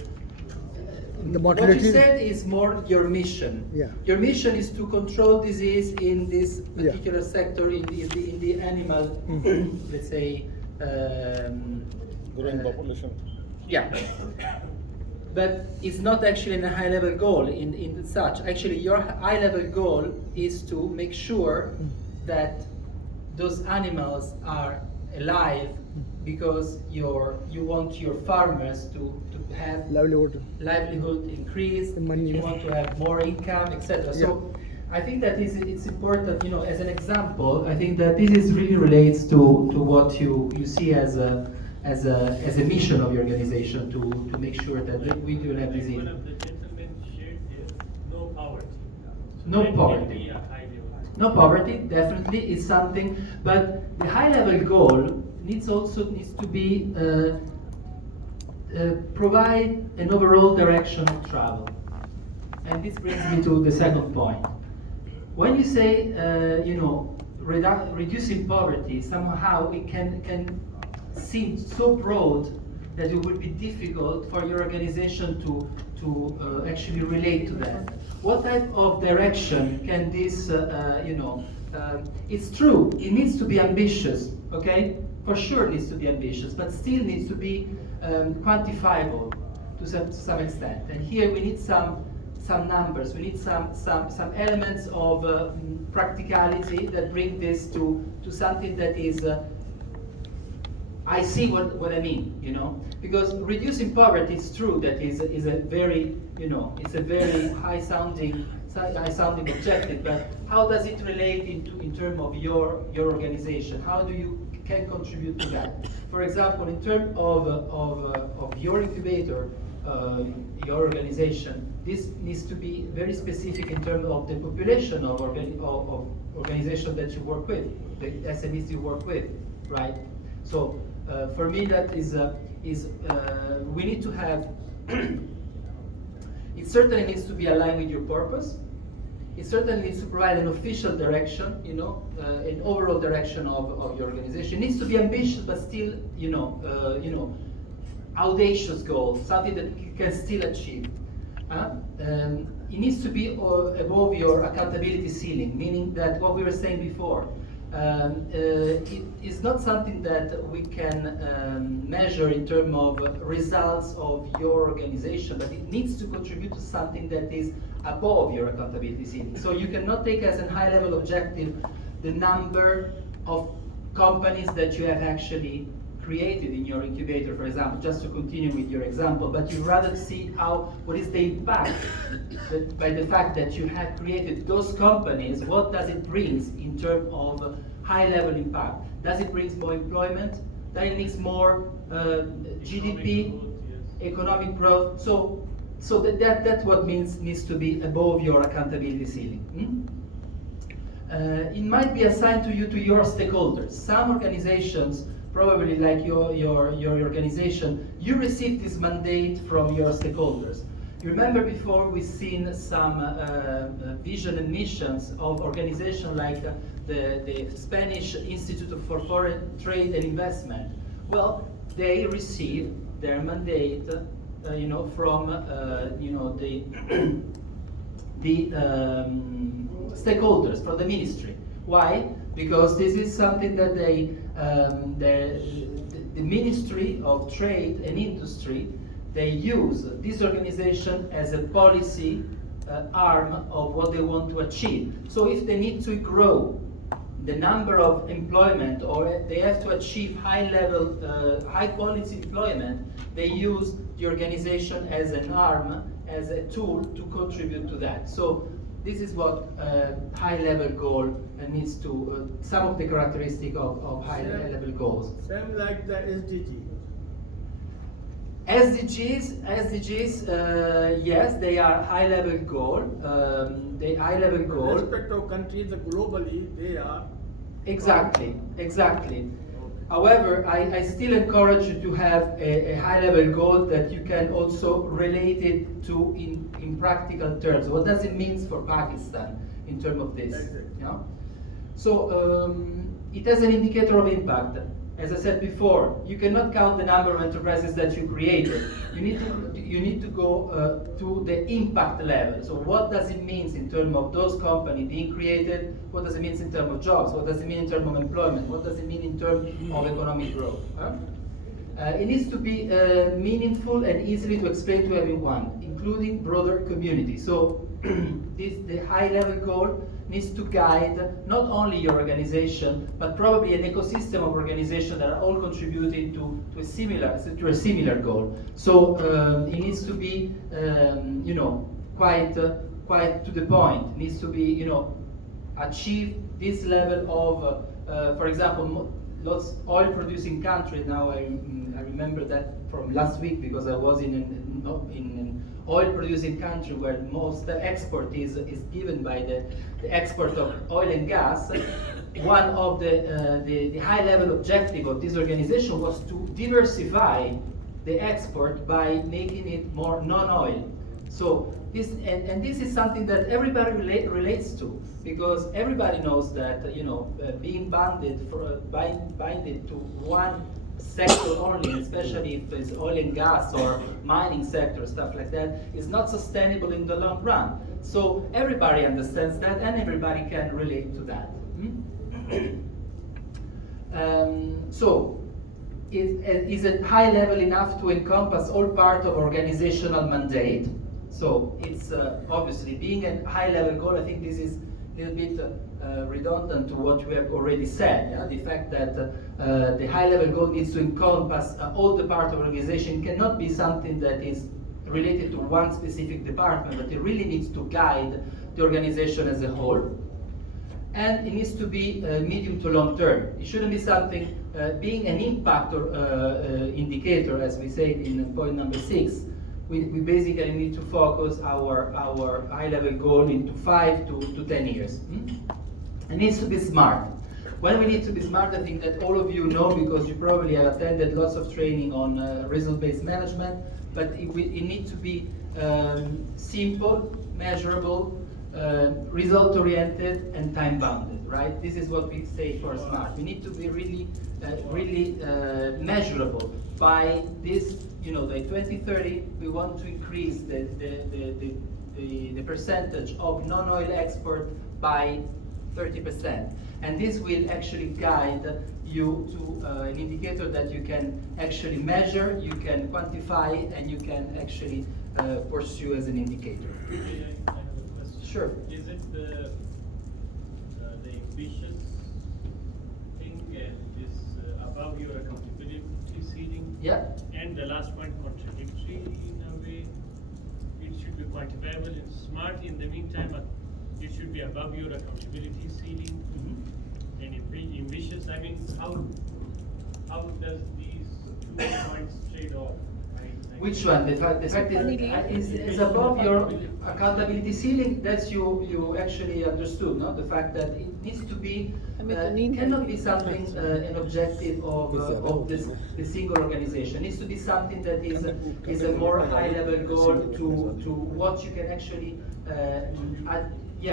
the what you said is more your mission. Yeah. Your mission is to control disease in this particular sector, in the animal, let's say, growing population. Yeah. But it's not actually a high-level goal in such. Actually, your high-level goal is to make sure that those animals are alive because you want your farmers to have livelihood increase, you want to have more income, etc. Yeah. So I think that it's important, as an example, I think that this is really relates to what you see as a mission of your organization to make sure that we do have disease. One of the gentlemen shared is no poverty. No poverty. No poverty, definitely, is something, but the high-level goal needs to be provide an overall direction of travel. And this brings me to the second point. When you say, reducing poverty, somehow it can seem so broad that it would be difficult for your organization to actually relate to that. What type of direction can this, it's true, it needs to be ambitious, okay? For sure it needs to be ambitious, but still needs to be quantifiable to some extent. And here we need some numbers, we need some elements of practicality that bring this to something that is, I see what I mean, because reducing poverty is true that is a very, it's a very high sounding objective, but how does it relate in terms of your organization? How do you can contribute to that? For example, in terms of your incubator, your organization, this needs to be very specific in terms of the population of organization that you work with, the SMEs you work with. right? So for me, that is we need to have. It certainly needs to be aligned with your purpose. It certainly needs to provide an official direction, an overall direction of your organization. It needs to be ambitious, but still, audacious goal, something that you can still achieve. It needs to be above your accountability ceiling, meaning that what we were saying before, it is not something that we can measure in terms of results of your organization, but it needs to contribute to something that is above your accountability ceiling. So you cannot take as a high-level objective the number of companies that you have actually created in your incubator, for example, just to continue with your example, but you rather see what is the impact by the fact that you have created those companies, what does it bring in terms of high-level impact? Does it bring more employment? Does it bring more GDP, economic growth? So that's what needs to be above your accountability ceiling. It might be assigned to your stakeholders. Some organizations, probably like your organization, you receive this mandate from your stakeholders. You remember before we've seen some vision and missions of organizations like the Spanish Institute for Foreign Trade and Investment. Well, they receive their mandate, from the stakeholders, from the ministry. Why? Because this is something that the Ministry of Trade and Industry, they use this organization as a policy arm of what they want to achieve. So if they need to grow the number of employment, or they have to achieve high quality employment, they use the organization as an arm, as a tool to contribute to that. So this is what high level goal needs to, some of the characteristics of high level goals. Same like the SDG. SDGs, yes, they are high level goal. The high level goal. With respect to countries globally, they are. Exactly. However, I still encourage you to have a high-level goal that you can also relate it to in practical terms. What does it mean for Pakistan in terms of this? Exactly. So it has an indicator of impact. As I said before, you cannot count the number of enterprises that you created. You need to go to the impact level. So what does it mean in terms of those companies being created? What does it mean in terms of jobs? What does it mean in terms of employment? What does it mean in terms of economic growth? It needs to be meaningful and easily to explain to everyone, including broader community. So the high-level goal needs to guide not only your organization, but probably an ecosystem of organizations that are all contributing to a similar goal. So it needs to be, quite to the point. It needs to be, achieve this level of, for example, lots oil-producing countries. Now I remember that from last week because I was in an oil-producing country where most export is given by the export of oil and gas. One of the high-level objective of this organization was to diversify the export by making it more non-oil. So this is something that everybody relates to, because everybody knows that being binded to one sector only, especially if it's oil and gas or mining sector, stuff like that, is not sustainable in the long run. So everybody understands that, and everybody can relate to that. So is it high level enough to encompass all part of organizational mandate? So it's obviously being a high level goal. I think this is a little bit redundant to what we have already said. Yeah? The fact that the high level goal needs to encompass all the part of organization cannot be something that is related to one specific department, but it really needs to guide the organization as a whole. And it needs to be medium to long term. It shouldn't be something, being an impact indicator, as we say in point number 6, we basically need to focus our high level goal into 5 to 10 years. It needs to be smart. When we need to be smart, I think that all of you know, because you probably have attended lots of training on result-based management, but it needs to be simple, measurable, result-oriented, and time-bounded, right? This is what we say for smart. We need to be really, measurable. By this, by 2030, we want to increase the percentage of non-oil export by 30%. And this will actually guide you to an indicator that you can actually measure, you can quantify, and you can actually pursue as an indicator. I have a question. Sure. Is it the ambitious thing and is above your accountability ceiling? Yeah. And the last point contradictory in a way. It should be quantifiable and smart. In the meantime, it should be above your accountability ceiling. And ambitious. I mean, how does these 2 points trade off? Which one? The fact is above your accountability ceiling. That's you actually understood, no? The fact that it needs to be cannot be something an objective of the single organization. It needs to be something that is a more high level goal to what you can actually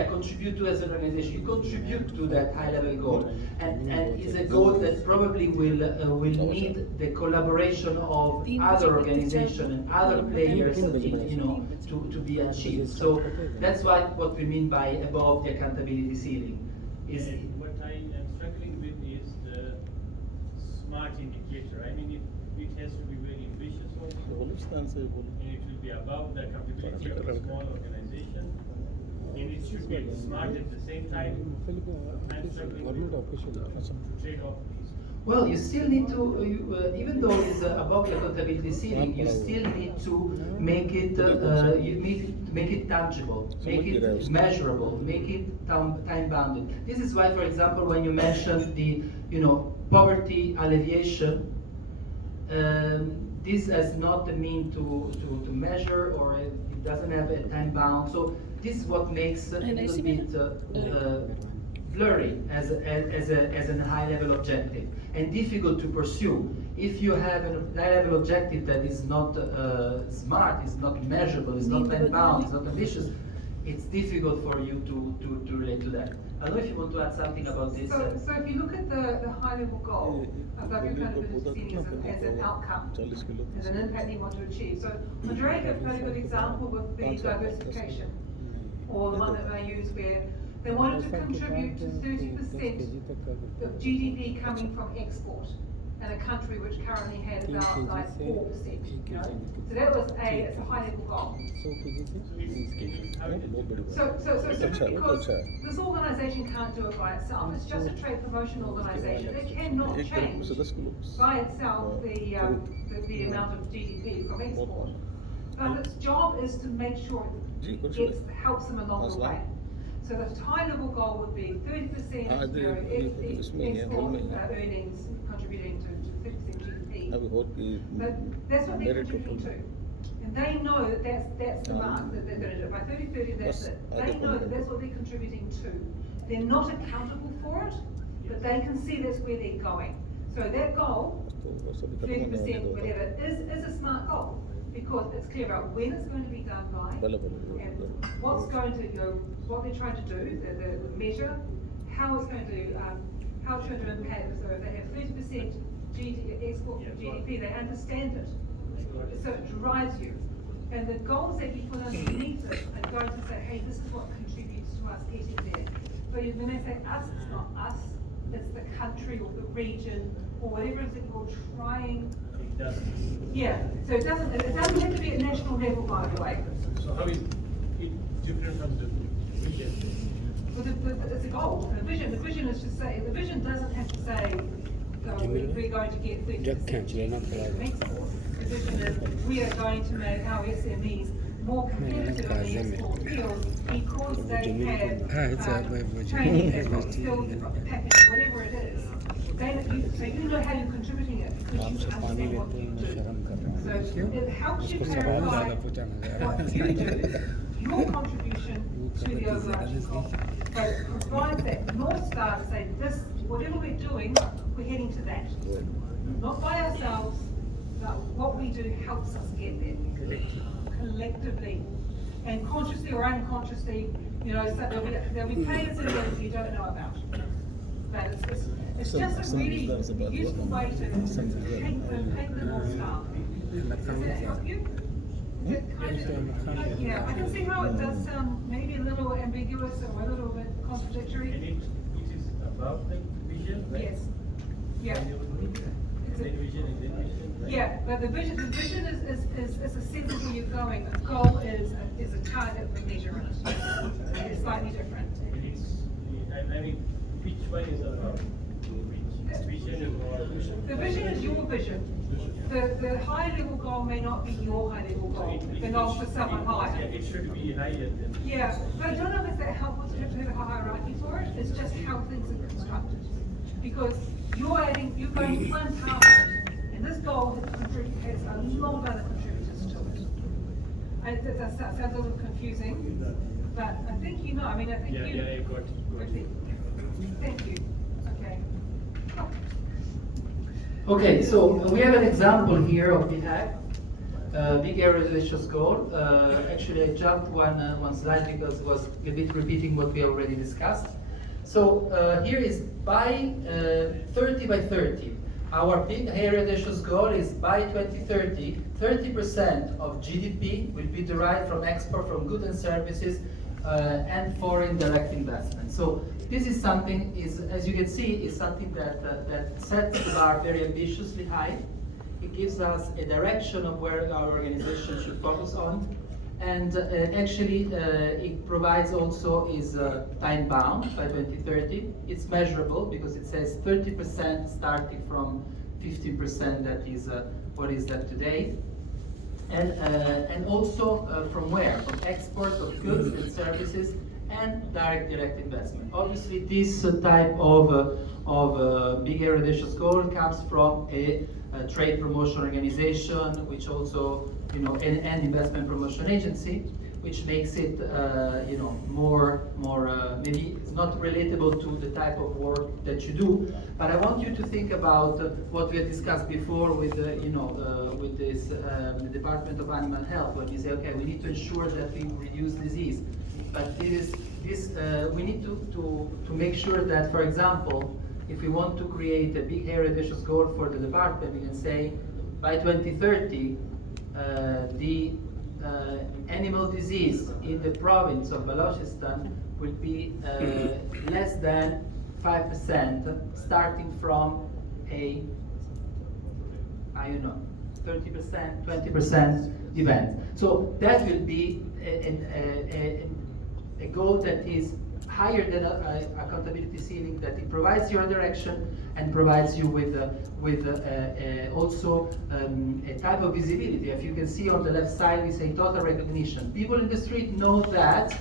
contribute to as an organization. You contribute to that high level goal, and is a goal that probably will need the collaboration of other organizations and other players, to be achieved. So that's what we mean by above the accountability ceiling. Is what I am struggling with is the smart indicator. I mean, it has to be very ambitious also, and it will be above the accountability of a small organization. And it should be smart at the same time. I'm struggling to trade off these. Well, you still need to, even though it's above the accountability ceiling, you still need to make it, make it tangible, make it measurable, make it time-bounded. This is why, for example, when you mentioned the, poverty alleviation, this has not the mean to measure, or it doesn't have a time bound. So this is what makes it a little bit blurry as a high level objective and difficult to pursue. If you have a high level objective that is not smart, is not measurable, is not time bound, is not ambitious, it's difficult for you to relate to that. I don't know if you want to add something about this. So if you look at the high level goal above your accountability ceiling as an outcome, as an impact you want to achieve. So Andrea gave a good example with the diversification, or the one that I used where they wanted to contribute to 30% of GDP coming from export in a country which currently had about like 4%. So that was it's a high level goal. So because this organisation can't do it by itself, it's just a trade promotion organisation. It cannot change by itself the amount of GDP from export. But its job is to make sure it helps them along the way. So the high level goal would be 30% export earnings contributing to 50% GDP. But that's what they're contributing to. And they know that that's the mark that they're going to do. By 2030, that's it. They know that that's what they're contributing to. They're not accountable for it, but they can see that's where they're going. So that goal, 30%, whatever, is a smart goal, because it's clear about when it's going to be done by, and what's going to what they're trying to do, the measure, how it's going to impact. So if they have 30% export from GDP, they understand it. So it drives you. And the goals that you put underneath it are going to say, hey, this is what contributes to us getting there. But when they say us, it's not us, it's the country or the region or whatever it is that you're trying. Yeah, so it doesn't have to be at national level, by the way. So how is it different from the vision? But it's a goal. The vision is to say, the vision doesn't have to say, we're going to get 30% from export. The vision is, we are going to make our SMEs more competitive in the export field because they have training, they've got skills, they've got package, whatever it is. So you know how you're contributing it because you understand what you do. So it helps you clarify what you do, your contribution to the overarching goal. But it provides that North Star to say this whatever we're doing, we're heading to that. Not by ourselves, but what we do helps us get there. Collectively. And consciously or unconsciously, you know, so there'll be players in there that you don't know about. But it's just a really useful way to take the North Star. Does that help you? Yeah, I can see how it does sound maybe a little ambiguous or a little bit contradictory. And it is above the vision, right? Yes. Yeah. Then vision and then vision, right? Yeah, but the vision is a sense of where you're going. A goal is a target with measurement. It's slightly different. And it's, I mean, which one is above? Which vision is more? The vision is your vision. The high level goal may not be your high level goal. The goal for someone Yeah, higher. it should be higher than. Yeah, but I don't know if that helpful to have a hierarchy for it. It's just how things are constructed. Because you're going one part of it, and this goal has a lot of other contributors to it. That sounds a little confusing, but I think you know. I mean, I think Yeah, you. I got it. Thank you. Okay. Okay, so we have an example here of BHAG, big area delicious goal. Actually, I jumped one slide because it was a bit repeating what we already discussed. So here is by 30 by 30. Our big area delicious goal is by 2030, 30% of GDP will be derived from export from goods and services and foreign direct investment. So this is something, as you can see, is something that sets the bar very ambitiously high. It gives us a direction of where our organization should focus on. And actually, it provides also is time bound by 2030. It's measurable because it says 30% starting from 15% that is what is that today. And also from where? From export of goods and services and direct investment. Obviously, this type of big area audacious goal comes from a trade promotion organization, which also, you know, an investment promotion agency, which makes it, you know, more maybe it's not relatable to the type of work that you do. But I want you to think about what we had discussed before with, you know, with this the Department of Animal Health, when we say, okay, we need to ensure that we reduce disease. But this we need to make sure that, for example, if we want to create a big area audacious goal for the department, we can say by 2030 the animal disease in the province of Balochistan will be less than 5%, starting from a, I don't know, 30%, 20% event. So that will be a goal that is higher than accountability ceiling, that it provides your direction and provides you with also a type of visibility. If you can see on the left side, we say total recognition. People in the street know that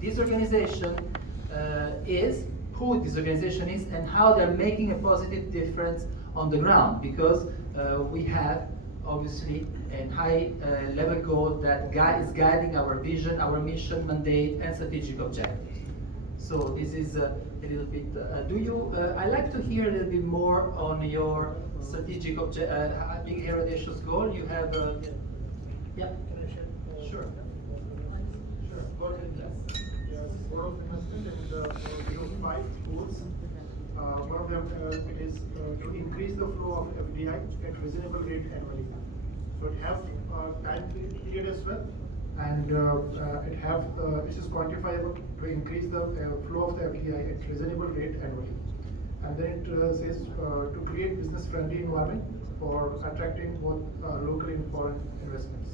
this organization is, who this organization is, and how they're making a positive difference on the ground, because we have obviously a high level goal that is guiding our vision, our mission, mandate, and strategic objectives. So this is a little bit, I'd like to hear a little bit more on your strategic big area audacious goal. You have, yeah, can I share? Sure. Sure, go ahead, please. Yes, Board of Investment and we have 5 goals. One of them it is to increase the flow of FDI at reasonable rate annually. So it has time period as well, and it is quantifiable to increase the flow of the FDI at reasonable rate annually. And then it says to create business friendly environment for attracting both local and foreign investments,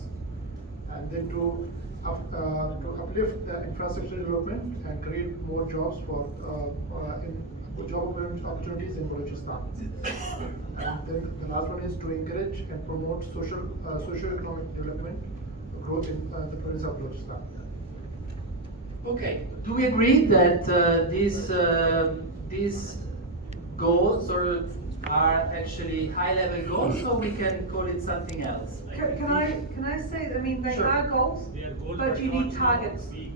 and then to uplift the infrastructure development and create more jobs for job opportunities in Balochistan. And then the last one is to encourage and promote socio-economic development, growth in the province of Balochistan. Okay. Do we agree that these goals are actually high-level goals, or we can call it something else? Can I say, I mean, they Sure. are goals, They are goals, but you not need targets. big.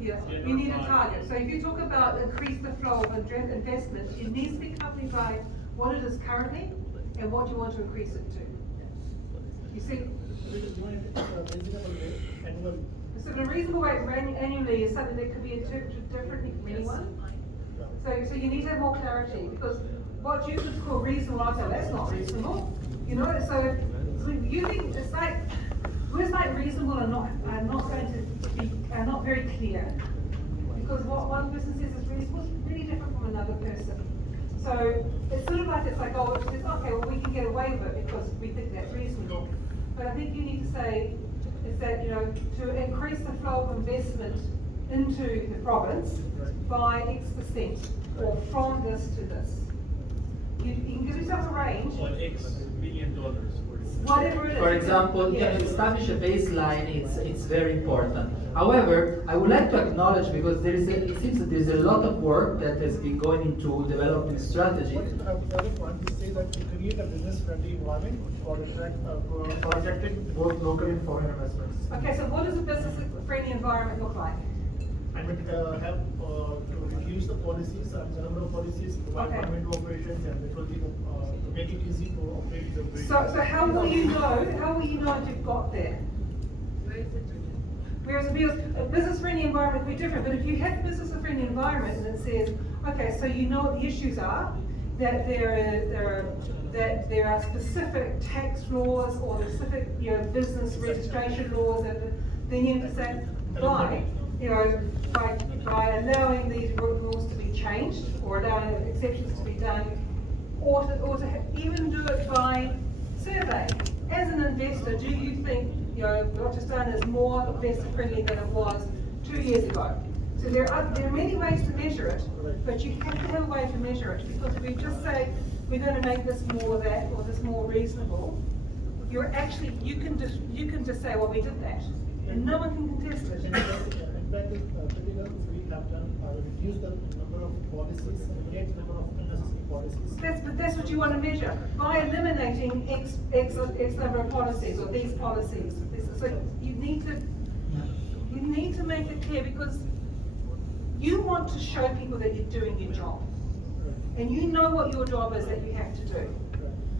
Yeah, They're you not need a hard. target. So if you talk about increase the flow of investment, it needs to be accompanied by what it is currently and what you want to increase it to. You see, Reasonable rate annually. so the reasonable rate annually is something that could be interpreted differently from anyone. So you need to have more clarity, because what you could call reasonable, I say that's not reasonable. You know, so you think it's like words like reasonable are not going to be are not very clear, because what one person says is reasonable is really different from another person. So it's sort of like oh, it's okay, well we can get away with it because we think that's reasonable. But I think you need to say is that, you know, to increase the flow of investment into the province by X%, or from this to this. You can give yourself a range. Or X $1 million. Whatever it is. For example, yeah. to establish a baseline, it's very important. However, I would like to acknowledge, because it seems that there's a lot of work that has been going into developing strategy. The other point is say that to create a business-friendly environment for attracting both local and foreign investments. Okay, so what does a business-friendly environment look like? And we have to reduce the policies, the number of policies, the government operations, and it will be to make it easy to operate the business. So how will you know? How will you know if you've got there? Whereas a business-friendly environment would be different. But if you have a business-friendly environment and it says, okay, so you know what the issues are, that there are specific tax laws or specific, you know, business registration laws, then you have to say, by allowing these rules to be changed, or allowing exceptions to be done, or to even do it by survey. As an investor, do you think, you know, what you've done is more investor friendly than it was 2 years ago? So there are many ways to measure it, but you have to have a way to measure it, because if we just say we're going to make this more that or this more reasonable, you can just say, well, we did that, and no one can contest it. In fact, we have done reduce the number of policies, eliminate the number of unnecessary policies. But that's what you want to measure by eliminating X number of policies, or these policies. So you need to make it clear, because you want to show people that you're doing your job, and you know what your job is that you have to do.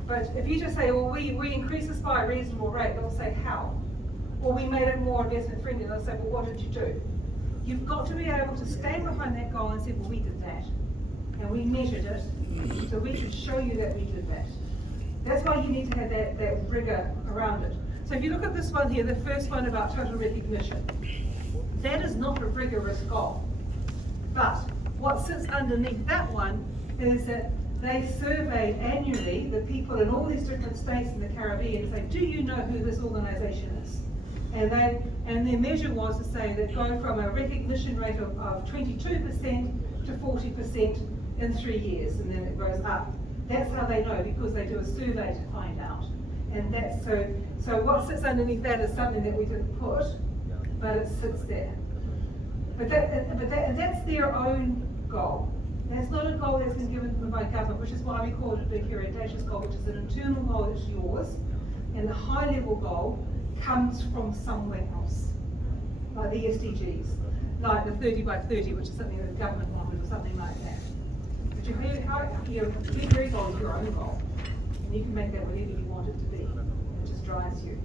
But if you just say, well, we increase this by a reasonable rate, they'll say how, or we made it more investment friendly, they'll say, well, what did you do? You've got to be able to stand behind that goal and say, well, we did that, and we measured it, so we should show you that we did that. That's why you need to have that rigor around it. So if you look at this one here, the first one about total recognition, that is not a rigorous goal. But what sits underneath that one is that they surveyed annually the people in all these different states in the Caribbean and say, do you know who this organization is? And their measure was to say that go from a recognition rate of 22% to 40% in 3 years, and then it goes up. That's how they know, because they do a survey to find out. And that's so what sits underneath that is something that we didn't put, but it sits there. But that's their own goal. That's not a goal that's been given to them by government, which is why we call it a big here audacious goal, which is an internal goal that's yours, and the high level goal comes from somewhere else, like the SDGs, like the 30 by 30, which is something that the government wanted, or something like that. But your very goal is your own goal, and you can make that whatever you want it to be. It just drives you.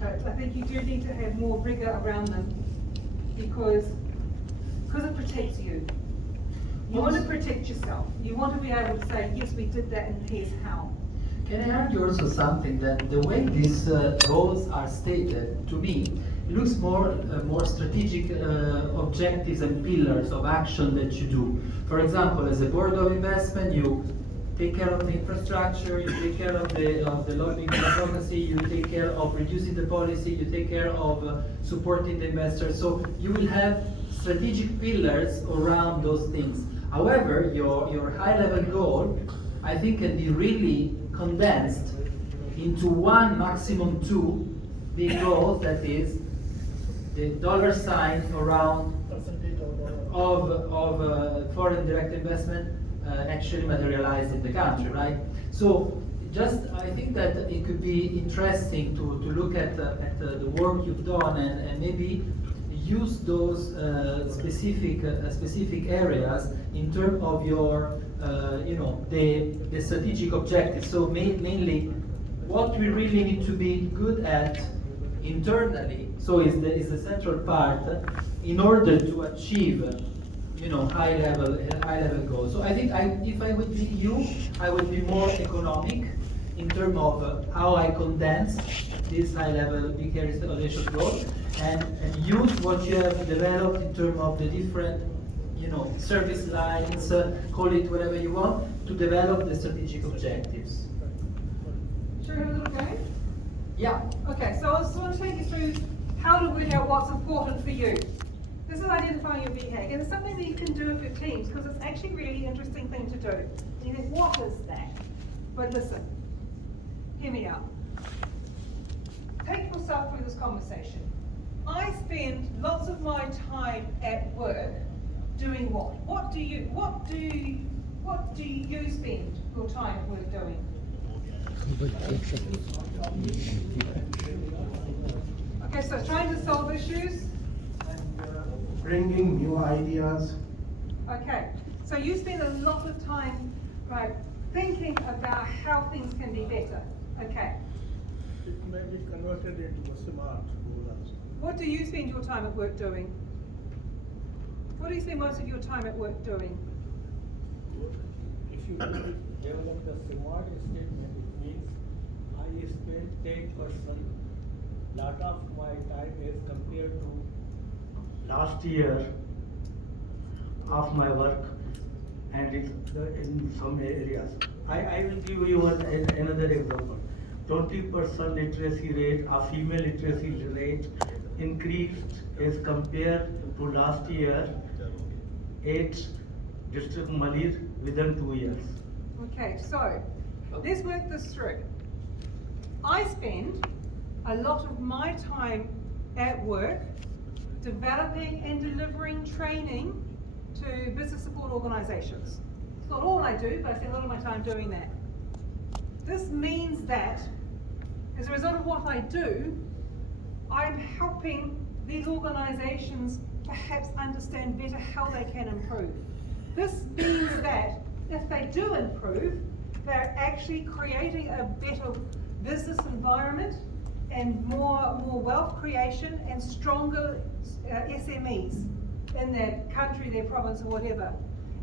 But I think you do need to have more rigor around them, because it protects you. You want to protect yourself. You want to be able to say, yes, we did that, and here's how. Can I argue also something, that the way these goals are stated, to me, it looks more strategic objectives and pillars of action that you do. For example, as a board of investment, you take care of the infrastructure, you take care of the lobbying and advocacy, you take care of reducing the policy, you take care of supporting the investors. So you will have strategic pillars around those things. However, your high-level goal, I think, can be really condensed into one, maximum two big goals, that is the dollar sign around of foreign direct investment actually materialized in the country, right? So I think that it could be interesting to look at the work you've done, and maybe use those specific areas in terms of your, the strategic objectives. So mainly, what we really need to be good at internally. So is the central part in order to achieve, high level goals. So I think if I would be you, I would be more economic in terms of how I condense this high level big areas audacious goals and use what you have developed in terms of the different service lines, call it whatever you want, to develop the strategic objectives. Should we have a little game? Yeah. Okay, so I just want to take you through how to work out what's important for you. This is identifying your BHAG, and it's something that you can do with your teams because it's actually a really interesting thing to do. And you think, what is that? But listen, hear me out. Take yourself through this conversation. I spend lots of my time at work doing what? What do you spend your time at work doing? Okay, so trying to solve issues. Bringing new ideas. Okay, so you spend a lot of time, right, thinking about how things can be better. Okay. It may be converted into a smart goal also. What do you spend your time at work doing? What do you spend most of your time at work doing? If you develop the smart statement, it means I spend 10% lot of my time as compared to last year of my work and in some areas. I will give you another example. 20% literacy rate, a female literacy rate increased as compared to last year, 8 district Malir within 2 years. Okay, so let's work this through. I spend a lot of my time at work developing and delivering training to business support organizations. It's not all I do, but I spend a lot of my time doing that. This means that as a result of what I do, I'm helping these organizations perhaps understand better how they can improve. This means that if they do improve, they're actually creating a better business environment and more wealth creation and stronger SMEs in their country, their province, or whatever.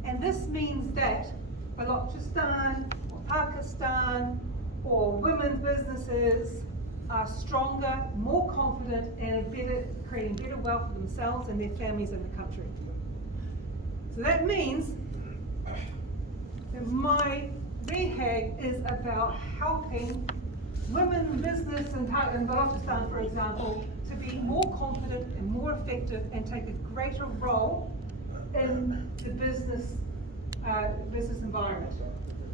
And this means that Balochistan or Pakistan or women's businesses are stronger, more confident, and creating better wealth for themselves and their families in the country. So that means that my BHAG is about helping women in business in Balochistan, for example, to be more confident and more effective and take a greater role in the business environment.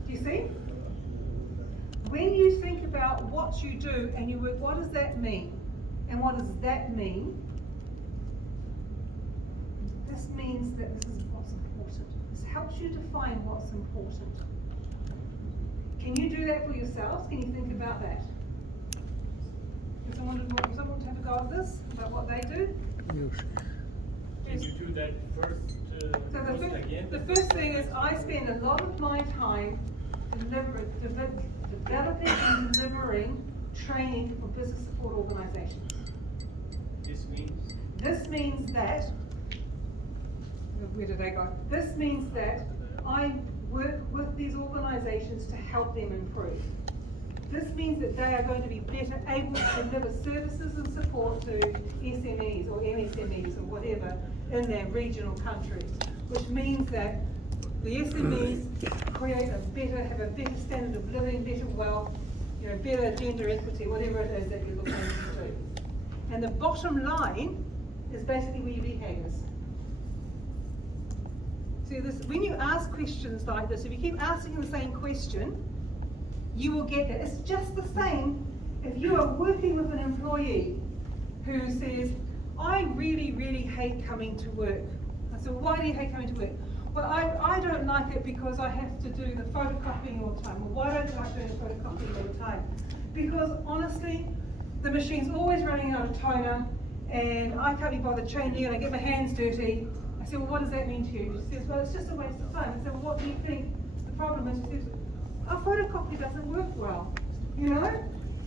Do you see? When you think about what you do and you work, what does that mean? And what does that mean? This means that this is what's important. This helps you define what's important. Can you do that for yourselves? Can you think about that? Does someone have a go at this, about what they do? Can you do that first? The first thing is I spend a lot of my time developing and delivering training for business support organizations. This means that, where did I go? This means that I work with these organizations to help them improve. This means that they are going to be better able to deliver services and support to SMEs or MSMEs or whatever in their regional countries, which means that the SMEs have a better standard of living, better wealth, better gender equity, whatever it is that you're looking to do. And the bottom line is basically where your BHAG is. See, when you ask questions like this, if you keep asking the same question, you will get it. It's just the same if you are working with an employee who says, I really, really hate coming to work. I said, why do you hate coming to work? Well, I don't like it because I have to do the photocopying all the time. Well, why don't you like doing the photocopying all the time? Because honestly, the machine's always running out of toner and I can't be bothered changing it, I get my hands dirty. I said, well, what does that mean to you? She says, well, it's just a waste of time. I said, well, what do you think the problem is? She says, a photocopy doesn't work well, you know?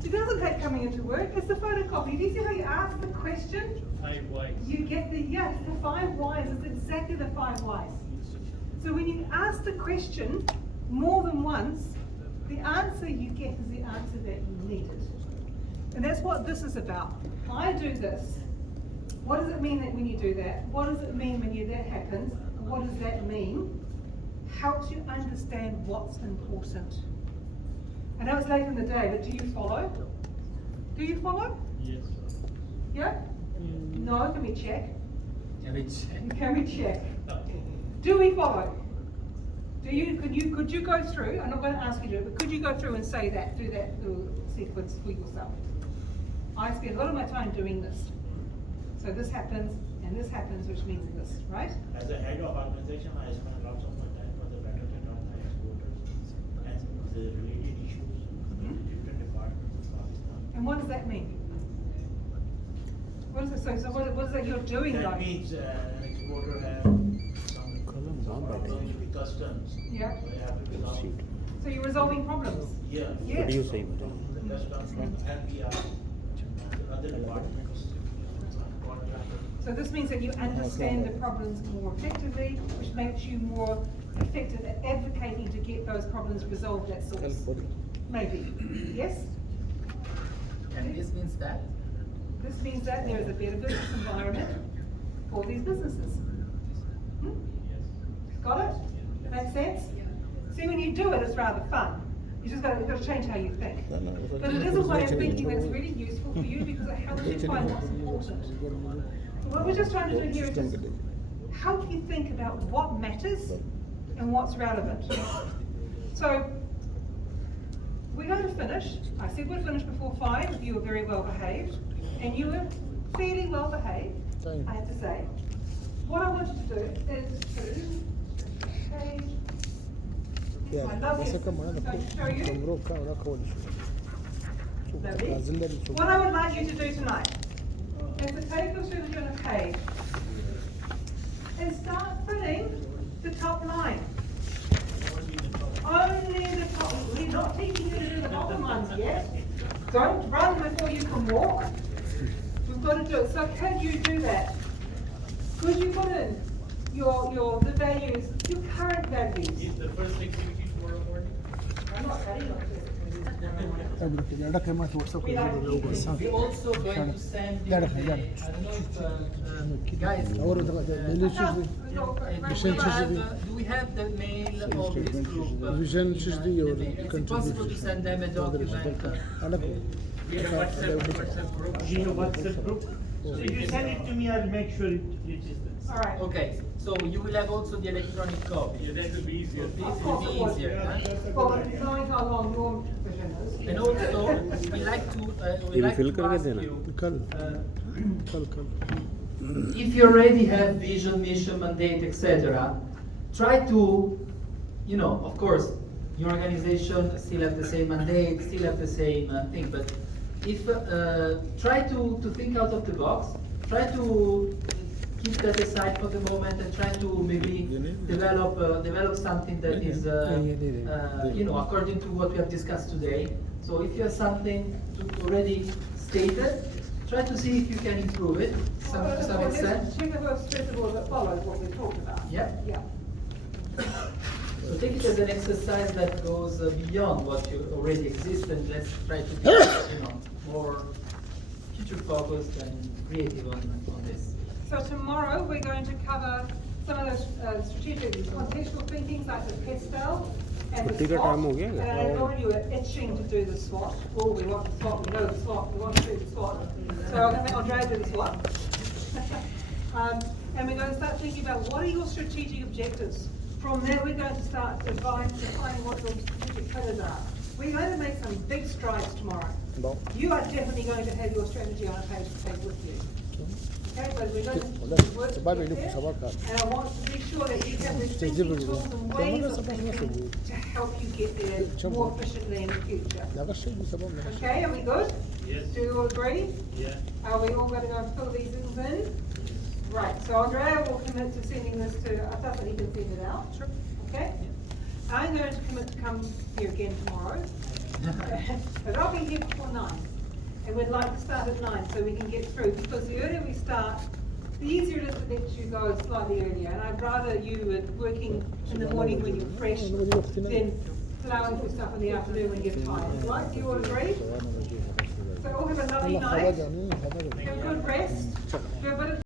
It doesn't take coming into work, it's the photocopy. Do you see how you ask the question? 5 whys. You get the 5 whys, it's exactly the 5 whys. So when you ask the question more than once, the answer you get is the answer that you needed. And that's what this is about. I do this. What does it mean that when you do that? What does it mean when that happens? And what does that mean? Helps you understand what's important. I know it's late in the day, but do you follow? Do you follow? Yes. Yeah? No, can we check? Can we check? Can we check? Do we follow? Could you go through, I'm not going to ask you to do it, but could you go through and say that, do that little sequence for yourself? I spend a lot of my time doing this. So this happens, and this happens, which means this, right? As a head of organization, I spend lots of my time for the betterment of my exporters and the related issues in different departments of Pakistan. And what does that mean? What is it? So what is it you're doing? That like? means an exporter has some problems with customs. Yeah. So they have to resolve. So you're resolving problems? Yeah. Yes. What do you say? The customs from FBR and other departments. So this means that you understand the problems more effectively, which makes you more effective at advocating to get those problems resolved at source. Maybe. Yes? And this means that? This means that there is a better business environment for these businesses. Got it? Make sense? See, when you do it, it's rather fun. You've got to change how you think. But it is a way of thinking that's really useful for you because it helps you find what's important. What we're just trying to do here is just help you think about what matters and what's relevant. So, we're going to finish. I said we'd finish before 5 if you were very well behaved. And you were fairly well behaved, I have to say. What I want you to do is to page. I love this. Show you. Lovely. What I would like you to do tonight is to take your student on a page and start filling the top line. Only the top. We're not teaching you to do the bottom lines yet. Don't run before you can walk. We've got to do it. So can you do that? Could you put in the values, your current values? Is the first activity tomorrow morning? I'm not telling you. We also going to send you I don't know if guys do we have the mail of this group? Is it possible to send them a document? We have WhatsApp group. We have WhatsApp group. So if you send it to me, I'll make sure it is there. All right. Okay, so you will have also the electronic copy. Yeah, that will be easier. This will be easier. Huh? Well, knowing how long your vision is. And also, we like to ask you, if you already have vision, mission, mandate, etc., try to, of course, your organization still have the same mandate, still have the same thing, but if try to think out of the box, try to keep that aside for the moment and try to maybe develop something that is according to what we have discussed today. So if you have something already stated, try to see if you can improve it to some extent. Check the first principle that follows what we talked about. Yeah. Yeah. So take it as an exercise that goes beyond what you already exist, and let's try to be more future focused and creative on this. So tomorrow we're going to cover some of those strategic contextual thinkings like the PESTEL and the SWOT. And I know you are itching to do the SWOT. Oh, we want the SWOT, we know the SWOT, we want to do the SWOT. So I'll drag you the SWOT. And we're going to start thinking about what are your strategic objectives. From there we're going to start defining what your strategic pillars are. We're going to make some big strides tomorrow. You are definitely going to have your strategy on a page to take with you. Okay, but we're going to work Sabah together, ini sabah kan. and I want to be sure that you have the thinking tools and ways of thinking to help you get there more efficiently in the future. Okay, are we good? Yes. Do you all agree? Yeah. Are we all going to go fill these things in? Right, so Andrea will commit to sending this to Ataf and he can send it out. Sure. Okay? I'm going to commit to come here again tomorrow. But I'll be here before 9. And we'd like to start at 9 so we can get through, because the earlier we start, the easier it is to let you go slightly earlier. And I'd rather you were working in the morning when you're fresh than plowing through stuff in the afternoon when you're tired. Right? Do you all agree? So all have a lovely night. Have a good rest. Do a bit of